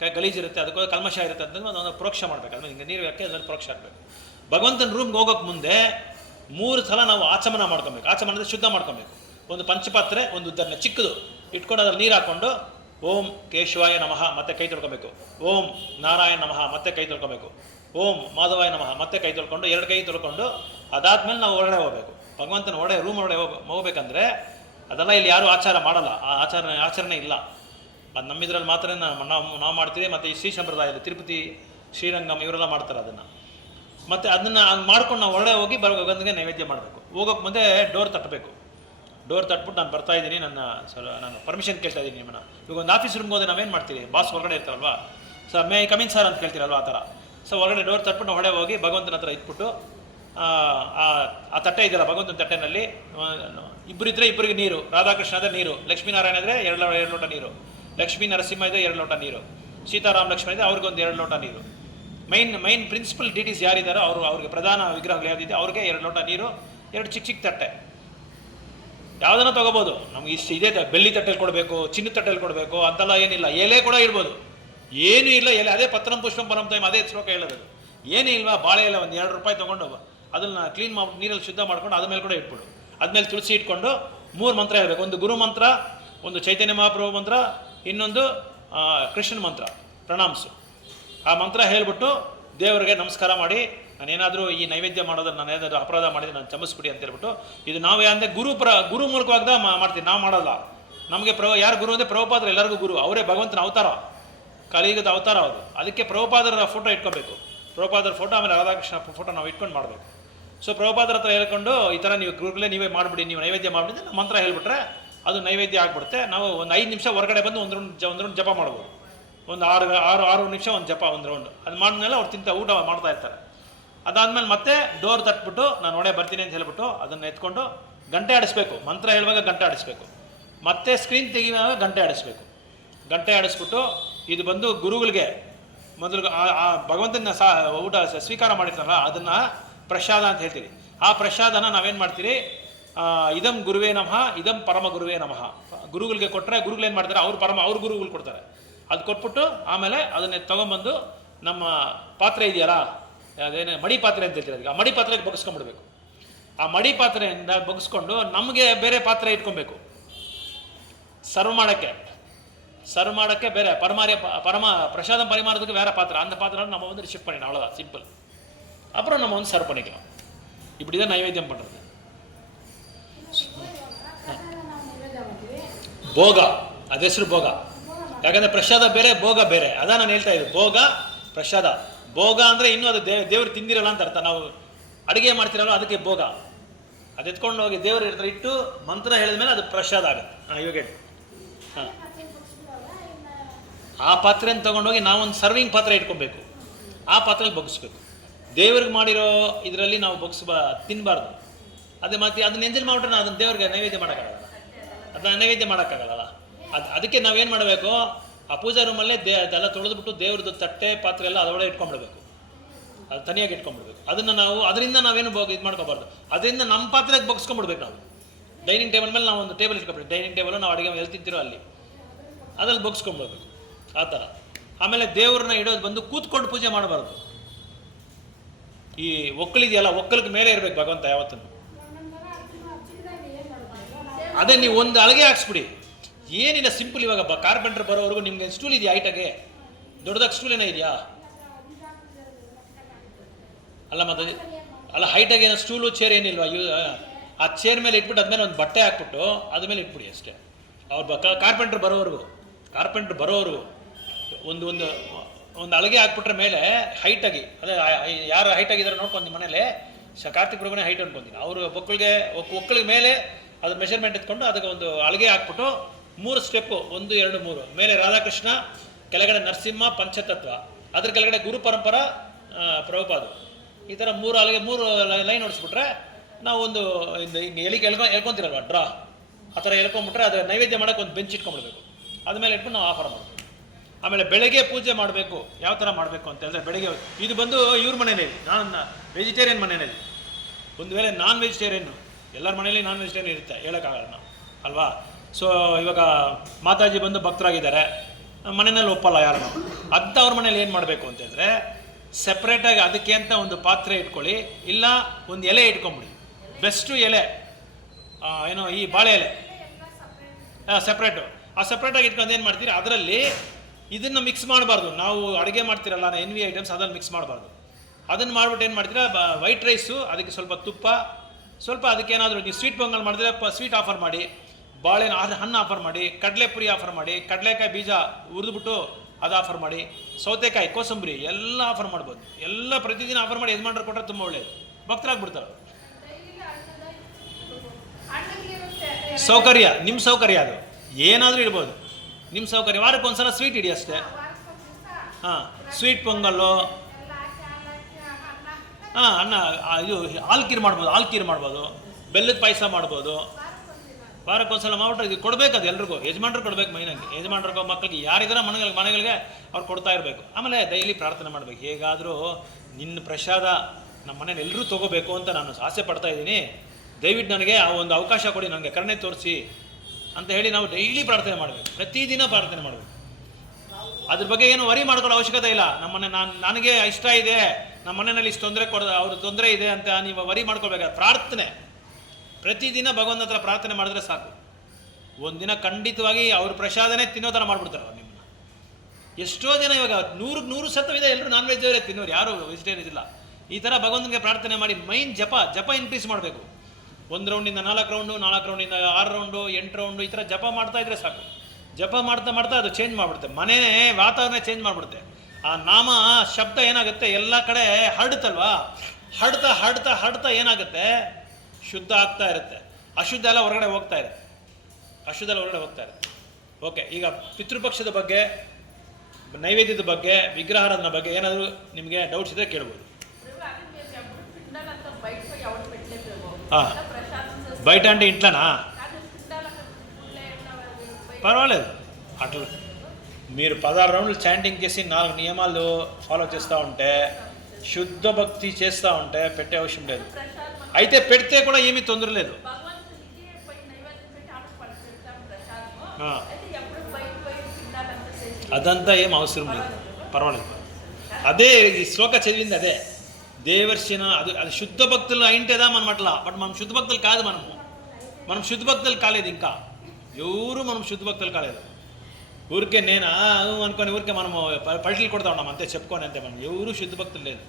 ಕೈ ಗಲೀಜಿರುತ್ತೆ, ಅದಕ್ಕೋಸ್ಕರ ಕಲ್ಮಶ ಇರುತ್ತೆ ಅಂತಂದ್ರೆ ಒಂದು ಪ್ರೋಕ್ಷ ಮಾಡಬೇಕು. ಅದ್ಮೇಲೆ ಹಿಂಗೆ ನೀರು ಹಾಕಿ ಅದ್ರಲ್ಲಿ ಪ್ರೋಕ್ಷ ಹಾಕಬೇಕು. ಭಗವಂತನ ರೂಮ್ಗೆ ಹೋಗೋಕ್ಕೆ ಮುಂದೆ 3 ಸಲ ನಾವು ಆಚಮನ ಮಾಡ್ಕೊಬೇಕು. ಆಚಮನ ಅಂದರೆ ಶುದ್ಧ ಮಾಡ್ಕೊಬೇಕು. ಒಂದು ಪಂಚಪಾತ್ರೆ, ಒಂದು ಉದ್ದನ್ನ ಚಿಕ್ಕದು ಇಟ್ಕೊಂಡು ಅದ್ರಲ್ಲಿ ನೀರು ಹಾಕ್ಕೊಂಡು ಓಂ ಕೇಶವಾಯ ನಮಃ ಮತ್ತೆ ಕೈ ತೊಳ್ಕೊಬೇಕು. ಓಂ ನಾರಾಯಣ ನಮಃ ಮತ್ತೆ ಕೈ ತೊಳ್ಕೊಬೇಕು. ಓಂ ಮಾಧವಾಯ ನಮಃ ಮತ್ತೆ ಕೈ ತೊಳ್ಕೊಂಡು 2 ಕೈ ತೊಳ್ಕೊಂಡು ಅದಾದ್ಮೇಲೆ ನಾವು ಹೊರಗಡೆ ಹೋಗಬೇಕು. ಭಗವಂತನ ರೂಮ್ ಹೊರಗಡೆ ಹೋಗ್ಬೇಕಂದ್ರೆ ಅದೆಲ್ಲ ಇಲ್ಲಿ ಯಾರೂ ಆಚಾರ ಮಾಡಲ್ಲ. ಆ ಆಚರಣೆ ಇಲ್ಲ. ಅದು ನಮ್ಮಿದ್ರಲ್ಲಿ ಮಾತ್ರ ನಾವು ಮಾಡ್ತೀವಿ. ಮತ್ತು ಈ ಶ್ರೀ ಸಂಪ್ರದಾಯದಲ್ಲಿ ತಿರುಪತಿ ಶ್ರೀರಂಗಮ್ ಇವರೆಲ್ಲ ಮಾಡ್ತಾರೆ ಅದನ್ನು. ಮತ್ತು ಅದನ್ನು ಹಂಗೆ ಮಾಡ್ಕೊಂಡು ನಾವು ಹೊರಗಡೆ ಹೋಗಿ ಭಗವಂತನಿಗೆ ನೈವೇದ್ಯ ಮಾಡಬೇಕು. ಹೋಗೋಕ್ಕೆ ಮುಂದೆ ಡೋರ್ ತಟ್ಟಬೇಕು. ಡೋರ್ ತಟ್ಬಿಟ್ಟು ನಾನು ಬರ್ತಾಯಿದ್ದೀನಿ, ನಾನು ಪರ್ಮಿಷನ್ ಕೇಳ್ತಾ ಇದ್ದೀನಿ ನಿಮ್ಮನ್ನು. ಇವಾಗ ಒಂದು ಆಫೀಸ್ ರೂಮ್ಗೆ ಹೋದ್ರೆ ನಾವೇನು ಮಾಡ್ತೀವಿ, ಬಾಸ್ ಹೊರಗಡೆ ಇರ್ತಾರಲ್ವಾ, ಸರ್ ಮೇ ಕಮಿನ್ ಸರ್ ಅಂತ ಕೇಳ್ತೀರಲ್ವ, ಆ ಥರ. ಸೊ ಹೊರಗಡೆ ಡೋರ್ ತಟ್ಬಿಟ್ಟು ಹೊರಗಡೆ ಹೋಗಿ ಭಗವಂತನ ಹತ್ರ ಇಟ್ಬಿಟ್ಟು ಆ ತಟ್ಟೆ ಇದೆಯಲ್ಲ ಭಗವಂತನ ತಟ್ಟೆನಲ್ಲಿ ಇಬ್ಬರಿದ್ದರೆ ಇಬ್ಬರಿಗೆ ನೀರು, ರಾಧಾಕೃಷ್ಣ ಆದರೆ ನೀರು, ಲಕ್ಷ್ಮೀನಾರಾಯಣ ಇದ್ದರೆ 2 ಲೋಟ ನೀರು, ಲಕ್ಷ್ಮೀ ನರಸಿಂಹ ಇದ್ದರೆ 2 ಲೋಟ ನೀರು, ಸೀತಾರಾಮ ಲಕ್ಷ್ಮಣ ಇದ್ದರೆ ಅವ್ರಿಗೊಂದು 2 ಲೋಟ ನೀರು. ಮೈನ್ ಪ್ರಿನ್ಸಿಪಲ್ ಡಿಟೀಸ್ ಯಾರಿದ್ದಾರೋ ಅವ್ರಿಗೆ ಪ್ರಧಾನ ವಿಗ್ರಹಗಳು ಯಾವುದಿದೆ ಅವ್ರಿಗೆ 2 ಲೋಟ ನೀರು, 2 ಚಿಕ್ಕ ತಟ್ಟೆ. ಯಾವುದನ್ನ ತೊಗೋಬೋದು. ನಮ್ಗೆ ಇಷ್ಟು ಇದೇ ಬೆಳ್ಳಿ ತಟ್ಟೆಯಲ್ಲಿ ಕೊಡಬೇಕು, ಚಿನ್ನದ ತಟ್ಟೆಯಲ್ಲಿ ಕೊಡಬೇಕು ಅಂತೆಲ್ಲ ಏನಿಲ್ಲ. ಎಲೆ ಕೂಡ ಇಡ್ಬೋದು, ಏನೂ ಇಲ್ಲ. ಎಲೆ ಅದೇ ಪತ್ರಂ ಪುಷ್ಪಂ ಪರಂ ತೈಮ್, ಅದೇ ಶ್ಲೋಕ ಹೇಳೋದು. ಏನೂ ಇಲ್ವಾ, ಬಾಳೆ ಎಲೆ ಒಂದು 2 ರೂಪಾಯಿ ತೊಗೊಂಡು ಅದನ್ನು ಕ್ಲೀನ್ ಮಾಡಿ ನೀರಲ್ಲಿ ಶುದ್ಧ ಮಾಡ್ಕೊಂಡು ಅದ್ಮೇಲೆ ಕೂಡ ಇಟ್ಬಿಡು. ಅದ್ಮೇಲೆ ತುಳಸಿ ಇಟ್ಕೊಂಡು 3 ಮಂತ್ರ ಹೇಳಬೇಕು. ಒಂದು ಗುರು ಮಂತ್ರ, ಒಂದು ಚೈತನ್ಯ ಮಹಾಪ್ರಭು ಮಂತ್ರ, ಇನ್ನೊಂದು ಕೃಷ್ಣನ ಮಂತ್ರ ಪ್ರಣಾಮ್ಸು. ಆ ಮಂತ್ರ ಹೇಳಿಬಿಟ್ಟು ದೇವರಿಗೆ ನಮಸ್ಕಾರ ಮಾಡಿ, ನಾನೇನಾದರೂ ಈ ನೈವೇದ್ಯ ಮಾಡೋದನ್ನು ನಾನೇನಾದರೂ ಅಪರಾಧ ಮಾಡಿದರೆ ನಾನು ಕ್ಷಮಿಸ್ಬಿಡಿ ಅಂತ ಹೇಳ್ಬಿಟ್ಟು, ಇದು ನಾವು ಅಂದರೆ ಗುರು ಮೂಲಕವಾಗ್ದ ಮಾಡ್ತೀವಿ, ನಾವು ಮಾಡೋಲ್ಲ. ನಮಗೆ ಯಾರು ಗುರು ಅಂದರೆ ಪ್ರಭುಪಾದರು, ಎಲ್ಲರಿಗೂ ಗುರು ಅವರೇ, ಭಗವಂತನ ಅವತಾರ, ಕಲಿಯುಗದ ಅವತಾರ ಅವರು. ಅದಕ್ಕೆ ಪ್ರಭುಪಾದರ ಫೋಟೋ ಇಟ್ಕೋಬೇಕು. ಪ್ರಭುಪಾದರ ಫೋಟೋ, ಆಮೇಲೆ ರಾಧಾಕೃಷ್ಣ ಫೋಟೋ ನಾವು ಇಟ್ಕೊಂಡು ಮಾಡಬೇಕು. ಸೊ ಪ್ರಭುಪಾದರ ಹತ್ರ ಹೇಳ್ಕೊಂಡು ಈ ಥರ ನೀವು ಗುರುಗಳೇ ನೀವೇ ಮಾಡಿಬಿಡಿ, ನೀವು ನೈವೇದ್ಯ ಮಾಡಿಬಿಡಿ, ನಾವು ಮಂತ್ರ ಹೇಳ್ಬಿಟ್ರೆ ಅದು ನೈವೇದ್ಯ ಆಗಿಬಿಡುತ್ತೆ. ನಾವು ಒಂದು 5 ನಿಮಿಷ ಹೊರಗಡೆ ಬಂದು ಒಂದು ರೌಂಡ್ ಜಪ ಮಾಡ್ಬೋದು. ಒಂದು 6 ನಿಮಿಷ ಒಂದು ಜಪ, ಒಂದು ರೌಂಡ್. ಅದು ಮಾಡಿದ್ಮೇಲೆ ಅವ್ರು ಊಟ ಮಾಡ್ತಾ ಇರ್ತಾರೆ. ಅದಾದಮೇಲೆ ಮತ್ತೆ ಡೋರ್ ತಟ್ಬಿಟ್ಟು ನಾನು ಒಡೆ ಬರ್ತೀನಿ ಅಂತ ಹೇಳ್ಬಿಟ್ಟು ಅದನ್ನು ಎತ್ಕೊಂಡು ಗಂಟೆ ಆಡಿಸ್ಬೇಕು. ಮಂತ್ರ ಹೇಳುವಾಗ ಗಂಟೆ ಆಡಿಸ್ಬೇಕು. ಮತ್ತೆ ಸ್ಕ್ರೀನ್ ತೆಗಿಯುವಾಗ ಗಂಟೆ ಆಡಿಸ್ಬೇಕು. ಗಂಟೆ ಆಡಿಸ್ಬಿಟ್ಟು ಇದು ಬಂದು ಗುರುಗಳಿಗೆ ಮೊದಲು ಆ ಭಗವಂತನ ಊಟ ಸ್ವೀಕಾರ ಮಾಡಿರ್ತಾರಲ್ಲ ಅದನ್ನು ಪ್ರಸಾದ ಅಂತ ಹೇಳ್ತೀವಿ. ಆ ಪ್ರಸಾದನ ನಾವೇನು ಮಾಡ್ತೀರಿ, ಇದಂ ಗುರುವೇ ನಮಃ, ಇದಂ ಪರಮ ಗುರುವೇ ನಮಃ. ಗುರುಗಳಿಗೆ ಕೊಟ್ಟರೆ ಗುರುಗಳು ಏನು ಮಾಡ್ತಾರೆ, ಅವ್ರ ಗುರುಗಳು ಕೊಡ್ತಾರೆ. ಅದು ಕೊಟ್ಬಿಟ್ಟು ಆಮೇಲೆ ಅದನ್ನೇ ತೊಗೊಂಬಂದು ನಮ್ಮ ಪಾತ್ರೆ ಇದೆಯಲ್ಲ, ಅದೇನು ಮಡಿ ಪಾತ್ರೆ ಅಂತ ಹೇಳ್ತೀವಿ, ಅದಕ್ಕೆ ಆ ಮಡಿ ಪಾತ್ರೆಗೆ ಬಗ್ಸ್ಕೊಂಡ್ಬಿಡ್ಬೇಕು. ಆ ಮಡಿ ಪಾತ್ರೆಯಿಂದ ಬಗ್ಸ್ಕೊಂಡು ನಮಗೆ ಬೇರೆ ಪಾತ್ರೆ ಇಟ್ಕೊಬೇಕು. ಸರ್ವ್ ಮಾಡೋಕ್ಕೆ ಬೇರೆ பிரசாத பரிமாறதுக்கு வேறு பாத்திரம். அந்த பாத்திரம் நம்ம வந்து ஷிஃப்ட் பண்ணிடணும், அவ்வளோதான், சிம்பிள். அப்புறம் நம்ம வந்து சர்வ் பண்ணிக்கலாம். இப்படி தான் நைவேத்தியம் பண்ணுறது. ಭೋಗ, ಅದು ಹೆಸರು ಭೋಗ. ಯಾಕಂದರೆ ಪ್ರಸಾದ ಬೇರೆ, ಭೋಗ ಬೇರೆ. ಅದ ನಾನು ಹೇಳ್ತಾ ಇದ್ದೆ, ಭೋಗ ಪ್ರಸಾದ. ಭೋಗ ಅಂದರೆ ಇನ್ನೂ ಅದು ದೇವ್ರು ತಿಂದಿರಲ್ಲ ಅಂತ ಅರ್ಥ. ನಾವು ಅಡುಗೆ ಮಾಡ್ತಿರಲ್ಲ, ಅದಕ್ಕೆ ಭೋಗ. ಅದು ಎತ್ಕೊಂಡು ಹೋಗಿ ದೇವ್ರ ಹತ್ರ ಇಟ್ಟು ಮಂತ್ರ ಹೇಳಿದ ಮೇಲೆ ಅದು ಪ್ರಸಾದ ಆಗುತ್ತೆ. ಇವಾಗ ಹೇಳಿ. ಹಾಂ, ಆ ಪಾತ್ರೆಯನ್ನು ತೊಗೊಂಡೋಗಿ ನಾವೊಂದು ಸರ್ವಿಂಗ್ ಪಾತ್ರೆ ಇಟ್ಕೊಬೇಕು. ಆ ಪಾತ್ರೆಯಲ್ಲಿ ಬಗ್ಗಿಸ್ಬೇಕು. ದೇವ್ರಿಗೆ ಮಾಡಿರೋ ಇದರಲ್ಲಿ ನಾವು ತಿನ್ನಬಾರ್ದು. ಅದೇ ಮತ್ತೆ ಅದನ್ನ ಎಂಜಲ್ ಮಾಡಿಬಿಟ್ರೆ ನಾವು ಅದನ್ನು ದೇವ್ರಿಗೆ ನೈವೇದ್ಯ ಮಾಡೋಕ್ಕಾಗಲ್ಲ. ಅದನ್ನ ನೈವೇದ್ಯ ಮಾಡೋಕ್ಕಾಗಲ್ಲ. ಅದಕ್ಕೆ ನಾವೇನು ಮಾಡಬೇಕು, ಆ ಪೂಜಾ ರೂಮಲ್ಲೇ ಅದೆಲ್ಲ ತೊಳೆದ್ಬಿಟ್ಟು ದೇವ್ರದ್ದು ತಟ್ಟೆ ಪಾತ್ರೆ ಎಲ್ಲ ಅದರೊಳಗೆ ಇಟ್ಕೊಂಡ್ಬಿಡ್ಬೇಕು. ಅದು ತನಿಯಾಗಿ ಇಟ್ಕೊಂಡ್ಬಿಡ್ಬೇಕು. ಅದರಿಂದ ನಾವೇನು ಇದು ಮಾಡ್ಕೋಬಾರ್ದು. ಅದರಿಂದ ನಮ್ಮ ಪಾತ್ರೆಗೆ ಬಗ್ಸ್ಕೊಂಡ್ಬಿಡ್ಬೇಕು. ನಾವು ಡೈನಿಂಗ್ ಟೇಬಲ್ ಮೇಲೆ ನಾವು ಒಂದು ಟೇಬಲ್ ಇಟ್ಕೊಬೇಕು. ಡೈನಿಂಗ್ ಟೇಬಲ್ ನಾವು ಅಡುಗೆ ಎಲ್ಲಿ ತಿಂತಿರೋ ಅಲ್ಲಿ ಅದ್ರಲ್ಲಿ ಬಗ್ಸ್ಕೊಂಡ್ಬಿಡ್ಬೇಕು. ಆ ಥರ. ಆಮೇಲೆ ದೇವ್ರನ್ನ ಇಡೋದು ಬಂದು ಕೂತ್ಕೊಂಡು ಪೂಜೆ ಮಾಡಬಾರ್ದು. ಈ ಒಕ್ಕಲಿದೆಯಲ್ಲ, ಒಕ್ಕಲಿಗೆ ಮೇಲೆ ಇರಬೇಕು ಭಗವಂತ ಯಾವತ್ತೂ. ಅದೇ ನೀವು ಒಂದು ಅಳಗೆ ಹಾಕ್ಸ್ಬಿಡಿ, ಏನಿಲ್ಲ, ಸಿಂಪಲ್. ಇವಾಗ ಕಾರ್ಪೆಂಟರ್ ಬರೋವರೆಗೂ ನಿಮ್ಗೆ ಸ್ಟೂಲ್ ಇದೆಯಾ ಹೈಟಾಗೆ? ದೊಡ್ಡದಾಗಿ ಸ್ಟೂಲ್ ಏನೋ ಇದೆಯಾ? ಅಲ್ಲ ಮತ್ತೆ ಅಲ್ಲ, ಹೈಟಾಗಿ ಏನೋ ಸ್ಟೂಲು ಚೇರ್ ಏನಿಲ್ವಾ? ಆ ಚೇರ್ ಮೇಲೆ ಇಟ್ಬಿಟ್ಟು ಅದ್ಮೇಲೆ ಒಂದು ಬಟ್ಟೆ ಹಾಕ್ಬಿಟ್ಟು ಅದ್ಮೇಲೆ ಇಟ್ಬಿಡಿ ಅಷ್ಟೇ. ಅವ್ರು ಕಾರ್ಪೆಂಟ್ರ್ ಬರೋವರೆಗೂ ಒಂದು ಅಳಗೆ ಹಾಕ್ಬಿಟ್ರೆ ಮೇಲೆ ಹೈಟಾಗಿ, ಅದೇ ಯಾರು ಹೈಟಾಗಿದ್ದಾರೆ ನೋಡ್ಕೊಂಡು ನಿಮ್ಮ ಮನೇಲಿ ಕಾರ್ತಿಕ್ ಪ್ರಭುನೇ ಹೈಟ್ ಅನ್ಕೊಂತೀನಿ. ಅವರು ಒಕ್ಕಲಿಗೆ ಮೇಲೆ ಅದ್ರ ಮೆಷರ್ಮೆಂಟ್ ಎತ್ಕೊಂಡು ಅದಕ್ಕೆ ಒಂದು ಅಳಗೆ ಹಾಕ್ಬಿಟ್ಟು 3 ಸ್ಟೆಪ್ಪು, 1 2 3, ಮೇಲೆ ರಾಧಾಕೃಷ್ಣ, ಕೆಳಗಡೆ ನರಸಿಂಹ ಪಂಚತತ್ವ, ಅದ್ರ ಕೆಳಗಡೆ ಗುರು ಪರಂಪರಾ ಪ್ರಭುಪಾದ. ಈ ಥರ 3 ಅಳಗೆ 3 ಲೈನ್ ಹೊಡಿಸ್ಬಿಟ್ರೆ ನಾವು ಒಂದು ಎಳ್ಕೊಂತಿರಲ್ವ ಡ್ರಾ, ಆ ಥರ ಎಳ್ಕೊಂಬಿಟ್ರೆ ಅದು ನೈವೇದ್ಯ ಮಾಡೋಕ್ಕೆ ಒಂದು ಬೆಂಚ್ ಇಟ್ಕೊಂಡ್ಬಿಡ್ಬೇಕು. ಅದ್ಮೇಲೆ ಇಟ್ಕೊಂಡು ನಾವು ಆಫರ್ ಮಾಡಬೇಕು. ಆಮೇಲೆ ಬೆಳಗ್ಗೆ ಪೂಜೆ ಮಾಡಬೇಕು. ಯಾವ ಥರ ಮಾಡಬೇಕು ಅಂತ ಹೇಳಿದ್ರೆ, ಬೆಳಗ್ಗೆ ಇದು ಬಂದು ಇವ್ರ ಮನೇಲಿ, ನಾನು ವೆಜಿಟೇರಿಯನ್ ಮನೇಲಿ. ಒಂದು ವೇಳೆ ನಾನ್ ವೆಜಿಟೇರಿಯನ್ನು, ಎಲ್ಲರ ಮನೇಲಿ ನಾನ್ ವೆಜಿಟೇರಿಯನ್ ಇರುತ್ತೆ, ಹೇಳೋಕ್ಕಾಗಲ್ಲ ನಾವು ಅಲ್ವಾ. ಸೊ ಇವಾಗ ಮಾತಾಜಿ ಬಂದು ಭಕ್ತರಾಗಿದ್ದಾರೆ, ಮನೆಯಲ್ಲಿ ಒಪ್ಪಲ್ಲ ಯಾರನ್ನು. ಅಂಥವ್ರ ಮನೇಲಿ ಏನು ಮಾಡಬೇಕು ಅಂತ ಹೇಳಿದ್ರೆ, ಸೆಪ್ರೇಟಾಗಿ ಅದಕ್ಕೆ ಅಂತ ಒಂದು ಪಾತ್ರೆ ಇಟ್ಕೊಳ್ಳಿ, ಇಲ್ಲ ಒಂದು ಎಲೆ ಇಟ್ಕೊಂಬಿಡಿ. ಬೆಸ್ಟು ಎಲೆ ಏನೋ ಈ ಬಾಳೆ ಎಲೆ ಸೆಪ್ರೇಟು. ಆ ಸಪ್ರೇಟಾಗಿ ಇಟ್ಕೊಂಡು ಏನು ಮಾಡ್ತೀರಿ, ಅದರಲ್ಲಿ ಇದನ್ನು ಮಿಕ್ಸ್ ಮಾಡಬಾರ್ದು. ನಾವು ಅಡುಗೆ ಮಾಡ್ತೀರಲ್ಲ NV ಐಟಮ್ಸ್, ಅದನ್ನು ಮಿಕ್ಸ್ ಮಾಡಬಾರ್ದು. ಅದನ್ನು ಮಾಡ್ಬಿಟ್ಟು ಏನು ಮಾಡ್ತೀರಾ, ವೈಟ್ ರೈಸು, ಅದಕ್ಕೆ ಸ್ವಲ್ಪ ತುಪ್ಪ, ಸ್ವಲ್ಪ ಅದಕ್ಕೇನಾದರೂ ನೀವು ಸ್ವೀಟ್ ಪೊಂಗಲ್ ಮಾಡಿದ್ರೆ ಸ್ವೀಟ್ ಆಫರ್ ಮಾಡಿ, ಬಾಳೆಹಣ್ಣು ಹಣ್ಣು ಆಫರ್ ಮಾಡಿ, ಕಡಲೆಪುರಿ ಆಫರ್ ಮಾಡಿ, ಕಡಲೆಕಾಯಿ ಬೀಜ ಹುರಿದ್ಬಿಟ್ಟು ಅದು ಆಫರ್ ಮಾಡಿ, ಸೌತೆಕಾಯಿ, ಕೋಸಂಬರಿ ಎಲ್ಲ ಆಫರ್ ಮಾಡ್ಬೋದು. ಎಲ್ಲ ಪ್ರತಿದಿನ ಆಫರ್ ಮಾಡಿ ಯಜಮಾನ್ರು ಕೊಟ್ಟರೆ ತುಂಬ ಒಳ್ಳೆಯದು, ಭಕ್ತರಾಗ್ಬಿಡ್ತಾರೆ. ಸೌಕರ್ಯ, ನಿಮ್ಮ ಸೌಕರ್ಯ, ಅದು ಏನಾದರೂ ಇಡ್ಬೋದು, ನಿಮ್ಮ ಸೌಕರ್ಯ. ವಾರಕ್ಕೆ ಒಂದ್ಸಲ ಸ್ವೀಟ್ ಇಡಿ ಅಷ್ಟೇ. ಹಾಂ, ಸ್ವೀಟ್ ಪೊಂಗಲ್ಲು, ಹಾಂ, ಅನ್ನ, ಇದು ಹಾಲ್ಕೀರು ಮಾಡ್ಬೋದು, ಹಾಲ್ಕೀರು ಮಾಡ್ಬೋದು, ಬೆಲ್ಲದ ಪಾಯಸ ಮಾಡ್ಬೋದು. ವಾರಕ್ಕೊಂದ್ಸಲ ಮಾಡ್ಬಿಟ್ರೆ ಇದು ಕೊಡಬೇಕು, ಅದು ಎಲ್ರಿಗೂ, ಯಜಮಾನ್ರು ಕೊಡಬೇಕು. ಮೈನಾಗಿ ಯಜಮಾನ್ರಿಗೂ ಮಕ್ಕಳಿಗೆ ಯಾರಿದಾರ ಮನೆಗಳಿಗೆ ಅವ್ರು ಕೊಡ್ತಾ ಇರಬೇಕು. ಆಮೇಲೆ ಡೈಲಿ ಪ್ರಾರ್ಥನೆ ಮಾಡಬೇಕು, ಹೇಗಾದರೂ ನಿನ್ನ ಪ್ರಸಾದ ನಮ್ಮ ಮನೇಲಿ ಎಲ್ಲರೂ ತೊಗೋಬೇಕು ಅಂತ ನಾನು ಆಸೆ ಪಡ್ತಾ ಇದ್ದೀನಿ, ದಯವಿಟ್ಟು ನನಗೆ ಆ ಒಂದು ಅವಕಾಶ ಕೊಡಿ, ನನಗೆ ಕರುಣೆ ತೋರಿಸಿ ಅಂತ ಹೇಳಿ ನಾವು ಡೈಲಿ ಪ್ರಾರ್ಥನೆ ಮಾಡಬೇಕು, ಪ್ರತಿದಿನ ಪ್ರಾರ್ಥನೆ ಮಾಡಬೇಕು. ಅದ್ರ ಬಗ್ಗೆ ಏನು ವರಿ ಮಾಡ್ಕೊಳ್ಳೋ ಅವಶ್ಯಕತೆ ಇಲ್ಲ. ನಮ್ಮನೆ ನನಗೆ ಇಷ್ಟ ಇದೆ, ನಮ್ಮ ಮನೆಯಲ್ಲಿ ಇಷ್ಟು ತೊಂದರೆ ಅವ್ರ ತೊಂದರೆ ಇದೆ ಅಂತ ನೀವು ವರಿ ಮಾಡ್ಕೊಳ್ಬೇಕಾದ್ರೆ ಪ್ರಾರ್ಥನೆ ಪ್ರತಿದಿನ ಭಗವಂತ ಹತ್ರ ಪ್ರಾರ್ಥನೆ ಮಾಡಿದ್ರೆ ಸಾಕು. ಒಂದಿನ ಖಂಡಿತವಾಗಿ ಅವ್ರ ಪ್ರಸಾದನೇ ತಿನ್ನೋ ಥರ ಮಾಡಿಬಿಡ್ತಾರೆ ಅವ್ರು ನಿಮ್ಮನ್ನ. ಎಷ್ಟೋ ಜನ ಇವಾಗ 100% ಎಲ್ಲರೂ ನಾನ್ ವೆಜ್ ಅವರೇ ತಿನ್ನೋರು, ಯಾರು ವೆಜಿಟೇರಿಯನ್ ಇಲ್ಲ. ಈ ಥರ ಭಗವಂತನಿಗೆ ಪ್ರಾರ್ಥನೆ ಮಾಡಿ ಮೈನ್ ಜಪ ಇನ್ಕ್ರೀಸ್ ಮಾಡಬೇಕು. 1 ರೌಂಡಿಂದ 4 ರೌಂಡು, 4 ರೌಂಡಿಂದ 6 ರೌಂಡು, 8 ರೌಂಡು, ಈ ಥರ ಜಪ ಮಾಡ್ತಾ ಇದ್ರೆ ಸಾಕು. ಜಪ ಮಾಡ್ತಾ ಅದು ಚೇಂಜ್ ಮಾಡಿಬಿಡುತ್ತೆ, ಮನೆ ವಾತಾವರಣ ಚೇಂಜ್ ಮಾಡಿಬಿಡುತ್ತೆ. ಆ ನಾಮ ಶಬ್ದ ಏನಾಗುತ್ತೆ, ಎಲ್ಲ ಕಡೆ ಹರಡುತ್ತಲ್ವಾ, ಹರಡ್ತಾ ಏನಾಗುತ್ತೆ, ಶುದ್ಧ ಆಗ್ತಾ ಇರುತ್ತೆ, ಅಶುದ್ಧ ಎಲ್ಲ ಹೊರಗಡೆ ಹೋಗ್ತಾ ಇರುತ್ತೆ. ಓಕೆ, ಈಗ ಪಿತೃಪಕ್ಷದ ಬಗ್ಗೆ, ನೈವೇದ್ಯದ ಬಗ್ಗೆ, ವಿಗ್ರಹಾರಾಧನೆ ಬಗ್ಗೆ ಏನಾದರೂ ನಿಮಗೆ ಡೌಟ್ಸ್ ಇದ್ದರೆ ಕೇಳ್ಬೋದು. ಹಾಂ, బయట అంటే ఇంట్లోనా? పర్వాలేదు, అట్లా మీరు 16 రౌండ్లు చాంటింగ్ చేసి 4 నియమాలు ఫాలో చేస్తూ ఉంటే, శుద్ధ భక్తి చేస్తూ ఉంటే పెట్టే అవసరం లేదు. అయితే పెడితే కూడా ఏమీ తొందర లేదు. అదంతా ఏం అవసరం లేదు, పర్వాలేదు. అదే ఈ శ్లోక చదివింది అదే దేవర్షిన, అది శుద్ధ భక్తులు అయింటేదా మనం అట్లా. బట్ మనం శుద్ధ భక్తులు కాదు, మనం శుద్ధ భక్తులు కాలేదు, ఇంకా ఎవరు మనం శుద్ధ భక్తులు కాలేదు. ఊరికే నేను అనుకొని ఊరికే మనము పల్టీలు కొడతా ఉన్నాం అంతే, చెప్పుకొని అంతే. మనం ఎవరు శుద్ధ భక్తులు లేదు.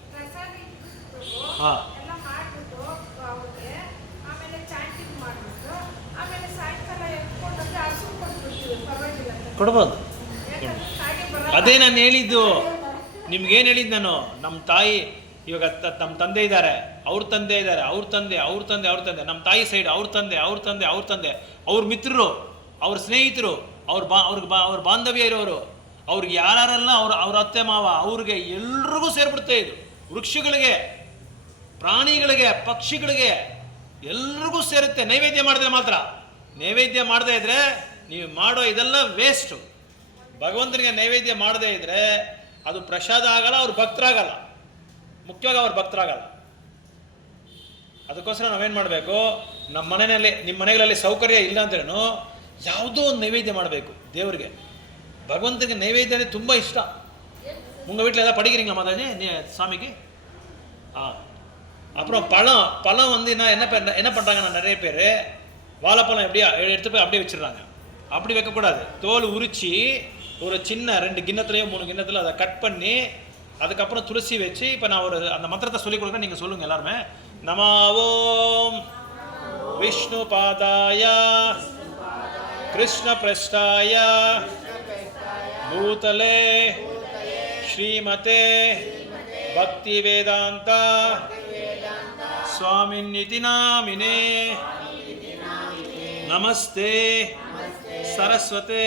ಕೊಡ್ಬೋದು. ಅದೇ ನಾನು ಹೇಳಿದ್ದು, ನಿಮ್ಗೇನು ಹೇಳಿದ್ದು ನಾನು, ನಮ್ಮ ತಾಯಿ ಇವಾಗ ನಮ್ಮ ತಂದೆ ಇದ್ದಾರೆ, ಅವ್ರ ತಂದೆ ಇದ್ದಾರೆ, ಅವ್ರ ತಂದೆ, ನಮ್ಮ ತಾಯಿ ಸೈಡ್ ಅವ್ರ ತಂದೆ, ಅವ್ರ ಮಿತ್ರರು, ಅವ್ರ ಸ್ನೇಹಿತರು, ಅವ್ರ ಬಾಂಧವ್ಯ ಇರೋರು, ಅವ್ರಿಗೆ ಯಾರೆಲ್ಲ ಅವ್ರ ಅತ್ತೆ ಮಾವ, ಅವ್ರಿಗೆ ಎಲ್ರಿಗೂ ಸೇರ್ಬಿಡುತ್ತೆ ಇದು. ವೃಕ್ಷಗಳಿಗೆ, ಪ್ರಾಣಿಗಳಿಗೆ, ಪಕ್ಷಿಗಳಿಗೆ ಎಲ್ರಿಗೂ ಸೇರುತ್ತೆ. ನೈವೇದ್ಯ ಮಾಡಿದ್ರೆ ಮಾತ್ರ. ನೈವೇದ್ಯ ಮಾಡದೇ ಇದ್ರೆ ನೀವು ಮಾಡೋ ಇದೆಲ್ಲ ವೇಸ್ಟು. ಭಗವಂತನಿಗೆ ನೈವೇದ್ಯ ಮಾಡದೇ ಇದ್ರೆ ಅದು ಪ್ರಸಾದ ಆಗಲ್ಲ, ಅವ್ರು ಭಕ್ತರಾಗಲ್ಲ, ಮುಖ್ಯವಾಗಿ ಅವ್ರು ಭಕ್ತರಾಗಲ್ಲ. ಅದಕ್ಕೋಸ್ಕರ ನಾವೇನು ಮಾಡಬೇಕು, ನಮ್ಮ ಮನೆಯಲ್ಲಿ, ನಿಮ್ಮ ಮನೆಗಳಲ್ಲಿ ಸೌಕರ್ಯ ಇಲ್ಲ ಅಂದ್ರೇನು ಯಾವುದೋ ಒಂದು ನೈವೇದ್ಯ ಮಾಡಬೇಕು ದೇವರಿಗೆ. ಭಗವಂತನಿಗೆ நைவேத்தியம் ತುಂಬ ಇಷ್ಟ. உங்கள் வீட்டில் ஏதாவது படிக்கிறீங்களா மாதாஜி சாமிக்கு? அப்புறம் பழம் வந்து என்ன பண்ணுறாங்கன்னா, நிறைய பேர் வாழைப்பழம் எப்படியா எடுத்து போய் அப்படியே வச்சிடுறாங்க. அப்படி வைக்கக்கூடாது. தோல் உரித்து ஒரு சின்ன 2 கிண்ணத்துலையோ 3 கிண்ணத்தில் அதை கட் பண்ணி, அதுக்கப்புறம் துளசி வச்சு, இப்போ நான் அந்த மந்திரத்தை சொல்லிக் கொடுக்க, நீங்கள் சொல்லுங்கள் எல்லாருமே. நமோ ஓம் விஷ்ணு பாதாய கிருஷ்ண பிரஷ்டாய பூதலே ஸ்ரீமதே பக்தி வேதாந்த स्वामिन्निति नामिने नमस्ते सरस्वते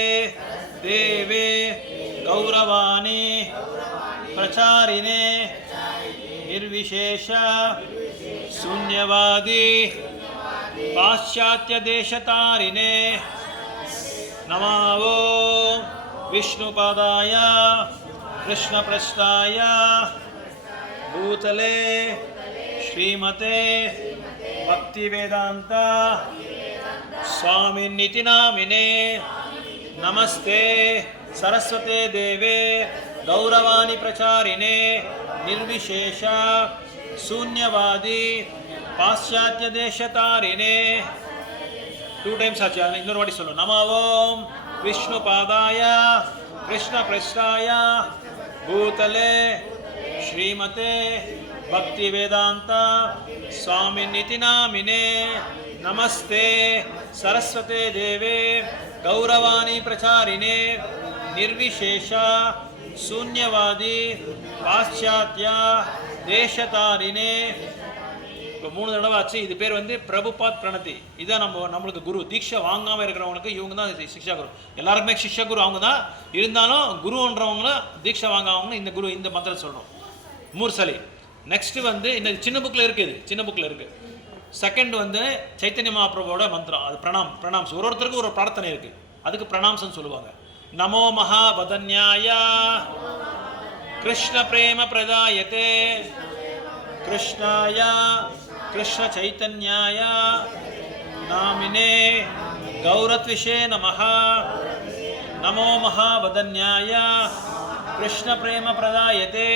देवे गौरवाणी प्रचारिणे निर्विशेष शून्यवादी पाश्चात्य देशतारिणे नमो विष्णुपादाय कृष्णप्रष्टाय भूतले श्रीमते भक्ति वेदांत स्वामिन्निति नामिने नमस्ते सरस्वते देवे गौरवाणी प्रचारिणे निर्विशेष शून्यवादी पाश्चात्य देशतारिणे 2 times आचा. ಇನ್ನೊಂದು ಮಾಡಿ ಸೊಲ್ಲು. ನಮೋ ಓಂ विष्णुपादाय कृष्णपृष्ठाय भूतले श्रीमते भक्तिवेदांत स्वामिनिति नामिने नमस्ते सरस्वते देवे गौरवाणी प्रचारिणे निर्विशेष शून्यवादी पाश्चात्य देशतारिणे. இப்போ 3 தடவை ஆச்சு. இது பேர் வந்து பிரபுபாத் பிரணதி. இதான் நம்மளுக்கு குரு. தீட்சை வாங்காமல் இருக்கிறவங்களுக்கு இவங்க தான் சிக்ஷா குரு. எல்லாருக்குமே சிஷ்ய குரு அவங்க தான். இருந்தாலும் குருன்றவங்களும் தீட்சை வாங்காமவங்க இந்த குரு இந்த மந்திரம் சொல்லணும். மூர்சலி. நெக்ஸ்ட் வந்து இந்த சின்ன புக்கில் இருக்குது, சின்ன புக்கில் இருக்குது. செகண்ட் வந்து சைத்தன்ய மகாபிரபுவோட மந்திரம், அது பிரணாம்ஸ். ஒருத்தருக்கு ஒரு பிரார்த்தனை இருக்குது, அதுக்கு பிரணாம்ஸ்ன்னு சொல்லுவாங்க. நமோ மகாவதன்யாய கிருஷ்ண பிரேம பிரதாயதே कृष्णाय कृष्ण चैतन्याय नामिने गौरत्विषे नमः. नमो महावदन्याय कृष्ण प्रेम प्रदायते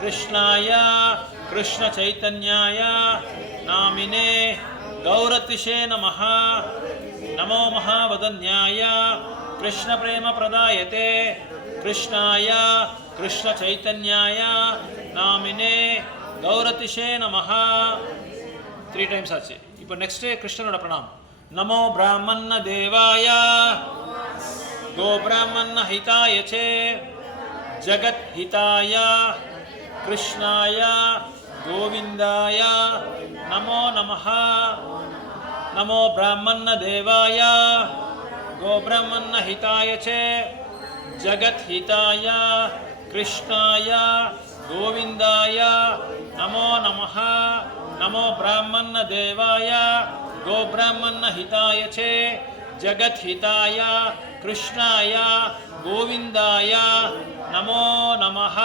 कृष्णाय कृष्ण चैतन्याय नामिने गौरत्विषे नमः. नमो महावदन्याय कृष्ण प्रेम प्रदायते कृष्णाय कृष्ण चैतन्याय नामिने गौरतिशे नमः. 3 टाइम्स आச்சு. இப்போ நெக்ஸ்ட் கிருஷ்ணனோட பிரணாம். நமோ பிராமண தேவாய கோ பிராமண ஹிதாய சே ஜகத் ஹிதாய கிருஷ்ணாய கோவிந்தாய நமோ நமः. நமோ பிராமண தேவாய கோ பிராமண ஹிதாய சே ஜகத் ஹிதாய கிருஷ்ணாய गोविंदाय नमो नमः. नमो ब्राह्मण देवाय गो ब्राह्मण हिताय चे जगत हिताय कृष्णाय गोविंदाय नमो नमः.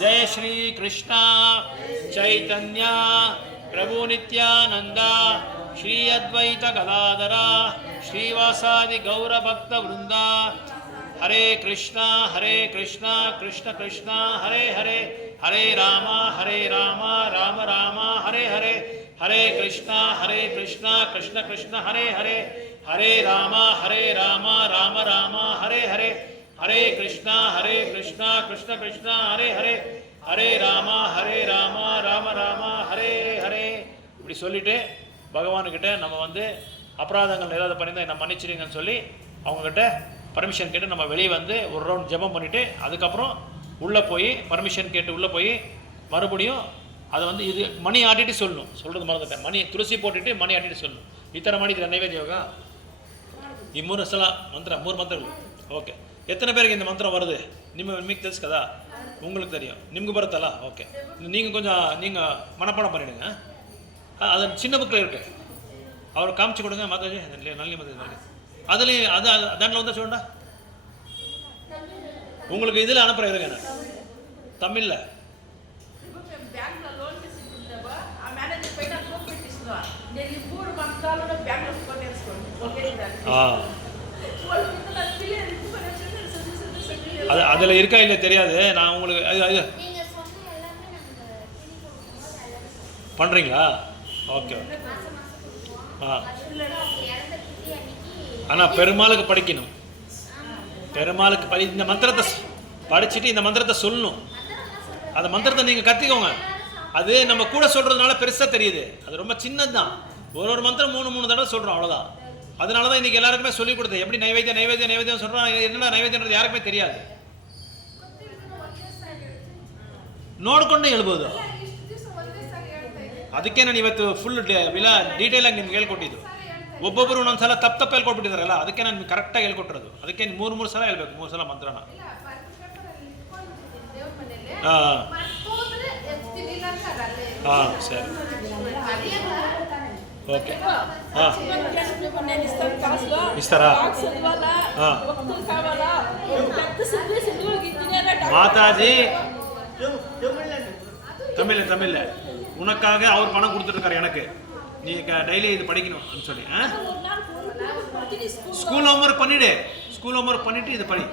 जय श्री कृष्ण चैतन्य प्रभु नित्यानंद श्री अद्वैत गदाधर श्रीवासादि गौर भक्त वृंद. हरे कृष्णा कृष्ण कृष्ण हरे हरे हरे राम राम राम हरे हरे. हरे कृष्णा कृष्ण कृष्ण हरे हरे हरे राम राम राम हरे हरे. हरे कृष्णा कृष्ण कृष्ण हरे हरे हरे राम राम राम हरे हरे. இப்படி சொல்லிட்டு பகவானுக்கிட்ட நம்ம வந்து அபராதங்கள் ஏதாவது பண்ணியிருந்தா என்ன மன்னிச்சிடுங்கன்னு சொல்லி அவங்கக்கிட்ட பர்மிஷன் கேட்டு நம்ம வெளியே வந்து ஒரு ரவுண்ட் ஜெபம் பண்ணிவிட்டு அதுக்கப்புறம் உள்ளே போய் பர்மிஷன் கேட்டு உள்ளே போய் மறுபடியும் அதை வந்து இது மணி ஆட்டிட்டு சொல்லணும். சொல்கிறது மறந்துட்டேன். மணி துளசி போட்டுட்டு மணி ஆட்டிட்டு சொல்லணும். இத்தனை மணிக்கு நைவேத்தியம் யோகா ఈ 3 అసలు మంత్రం 3 మంత్రాలు. ఓకే, எத்தனை பேருக்கு இந்த மந்திரம் வருது? మీకు తెలుసు కదా, உங்களுக்கு தெரியும். நிம்கு பரத்தலா? ஓகே, நீங்கள் கொஞ்சம் நீங்கள் மனப்பாடம் பண்ணிவிடுங்க. அது சின்ன புக்கில் இருக்குது, அவர் காமிச்சு கொடுங்க. மாதாஜி நல்லி மாதாஜி அதுலேயும் அது தாண்டில் வந்தால் சொல்லுண்டா. உங்களுக்கு இதில் அனுப்புகிறேன் இருங்க, நான் தமிழில். அது அதில் இருக்கா இல்லை தெரியாது. நான் உங்களுக்கு அது பண்ணுறீங்களா? ஓகே. ஆனால் பெருமாளுக்கு படிக்கணும். பெருமாளுக்கு இந்த மந்திரத்தை படிச்சுட்டு இந்த மந்திரத்தை சொல்லணும். அந்த மந்திரத்தை நீங்கள் கற்றுக்கோங்க. அது நம்ம கூட சொல்கிறதுனால பெருசாக தெரியுது. அது ரொம்ப சின்னது தான். ஒரு மந்திரம் 3 தடவை சொல்கிறோம், அவ்வளோதான். அதனால தான் இன்றைக்கி எல்லாருக்குமே சொல்லிக் கொடுத்தேன். எப்படி நைவேத்தியம் சொல்கிறோம், என்னென்ன நைவேத்தியன்றது யாருக்குமே தெரியாது. ನೋಡಿಕೊಂಡೇ ಹೇಳ್ಬೋದು. ಅದಕ್ಕೆ ನಾನು ಇವತ್ತು ಫುಲ್ ಡೀಟೇಲಾಗಿ ನಿಮ್ಗೆ ಹೇಳ್ಕೊಟ್ಟಿದ್ದು. ಒಬ್ಬೊಬ್ಬರು ಒಂದೊಂದು ಸಲ ತಪ್ಪು ಹೇಳ್ಕೊಟ್ಬಿಟ್ಟಿದ್ದಾರಲ್ಲ, ಅದಕ್ಕೆ ನಾನು ಕರೆಕ್ಟಾಗಿ ಹೇಳ್ಕೊಟ್ಟಿರೋದು. ಅದಕ್ಕೆ 3 ಸಲ ಹೇಳ್ಬೇಕು, 3 ಸಲ ಮಂತ್ರನ. ಹಾಂ ಸರಿ, ఓకే. ఇస్తారా? மாதாஜி தமிழ்ல உனக்காக அவர் பணம் கொடுத்துருக்காரு எனக்கு, நீ டெய்லி இது படிக்கணும் சொல்லி. ஸ்கூல் ஹோம்ஒர்க் பண்ணிடு. ஸ்கூல் ஹோம்ஒர்க் பண்ணிட்டு இது படி.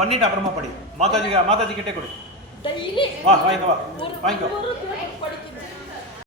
பண்ணிட்டு அப்புறமா படி. மாதாஜி கிட்டே கொடு. வா வாங்கிக்கோ.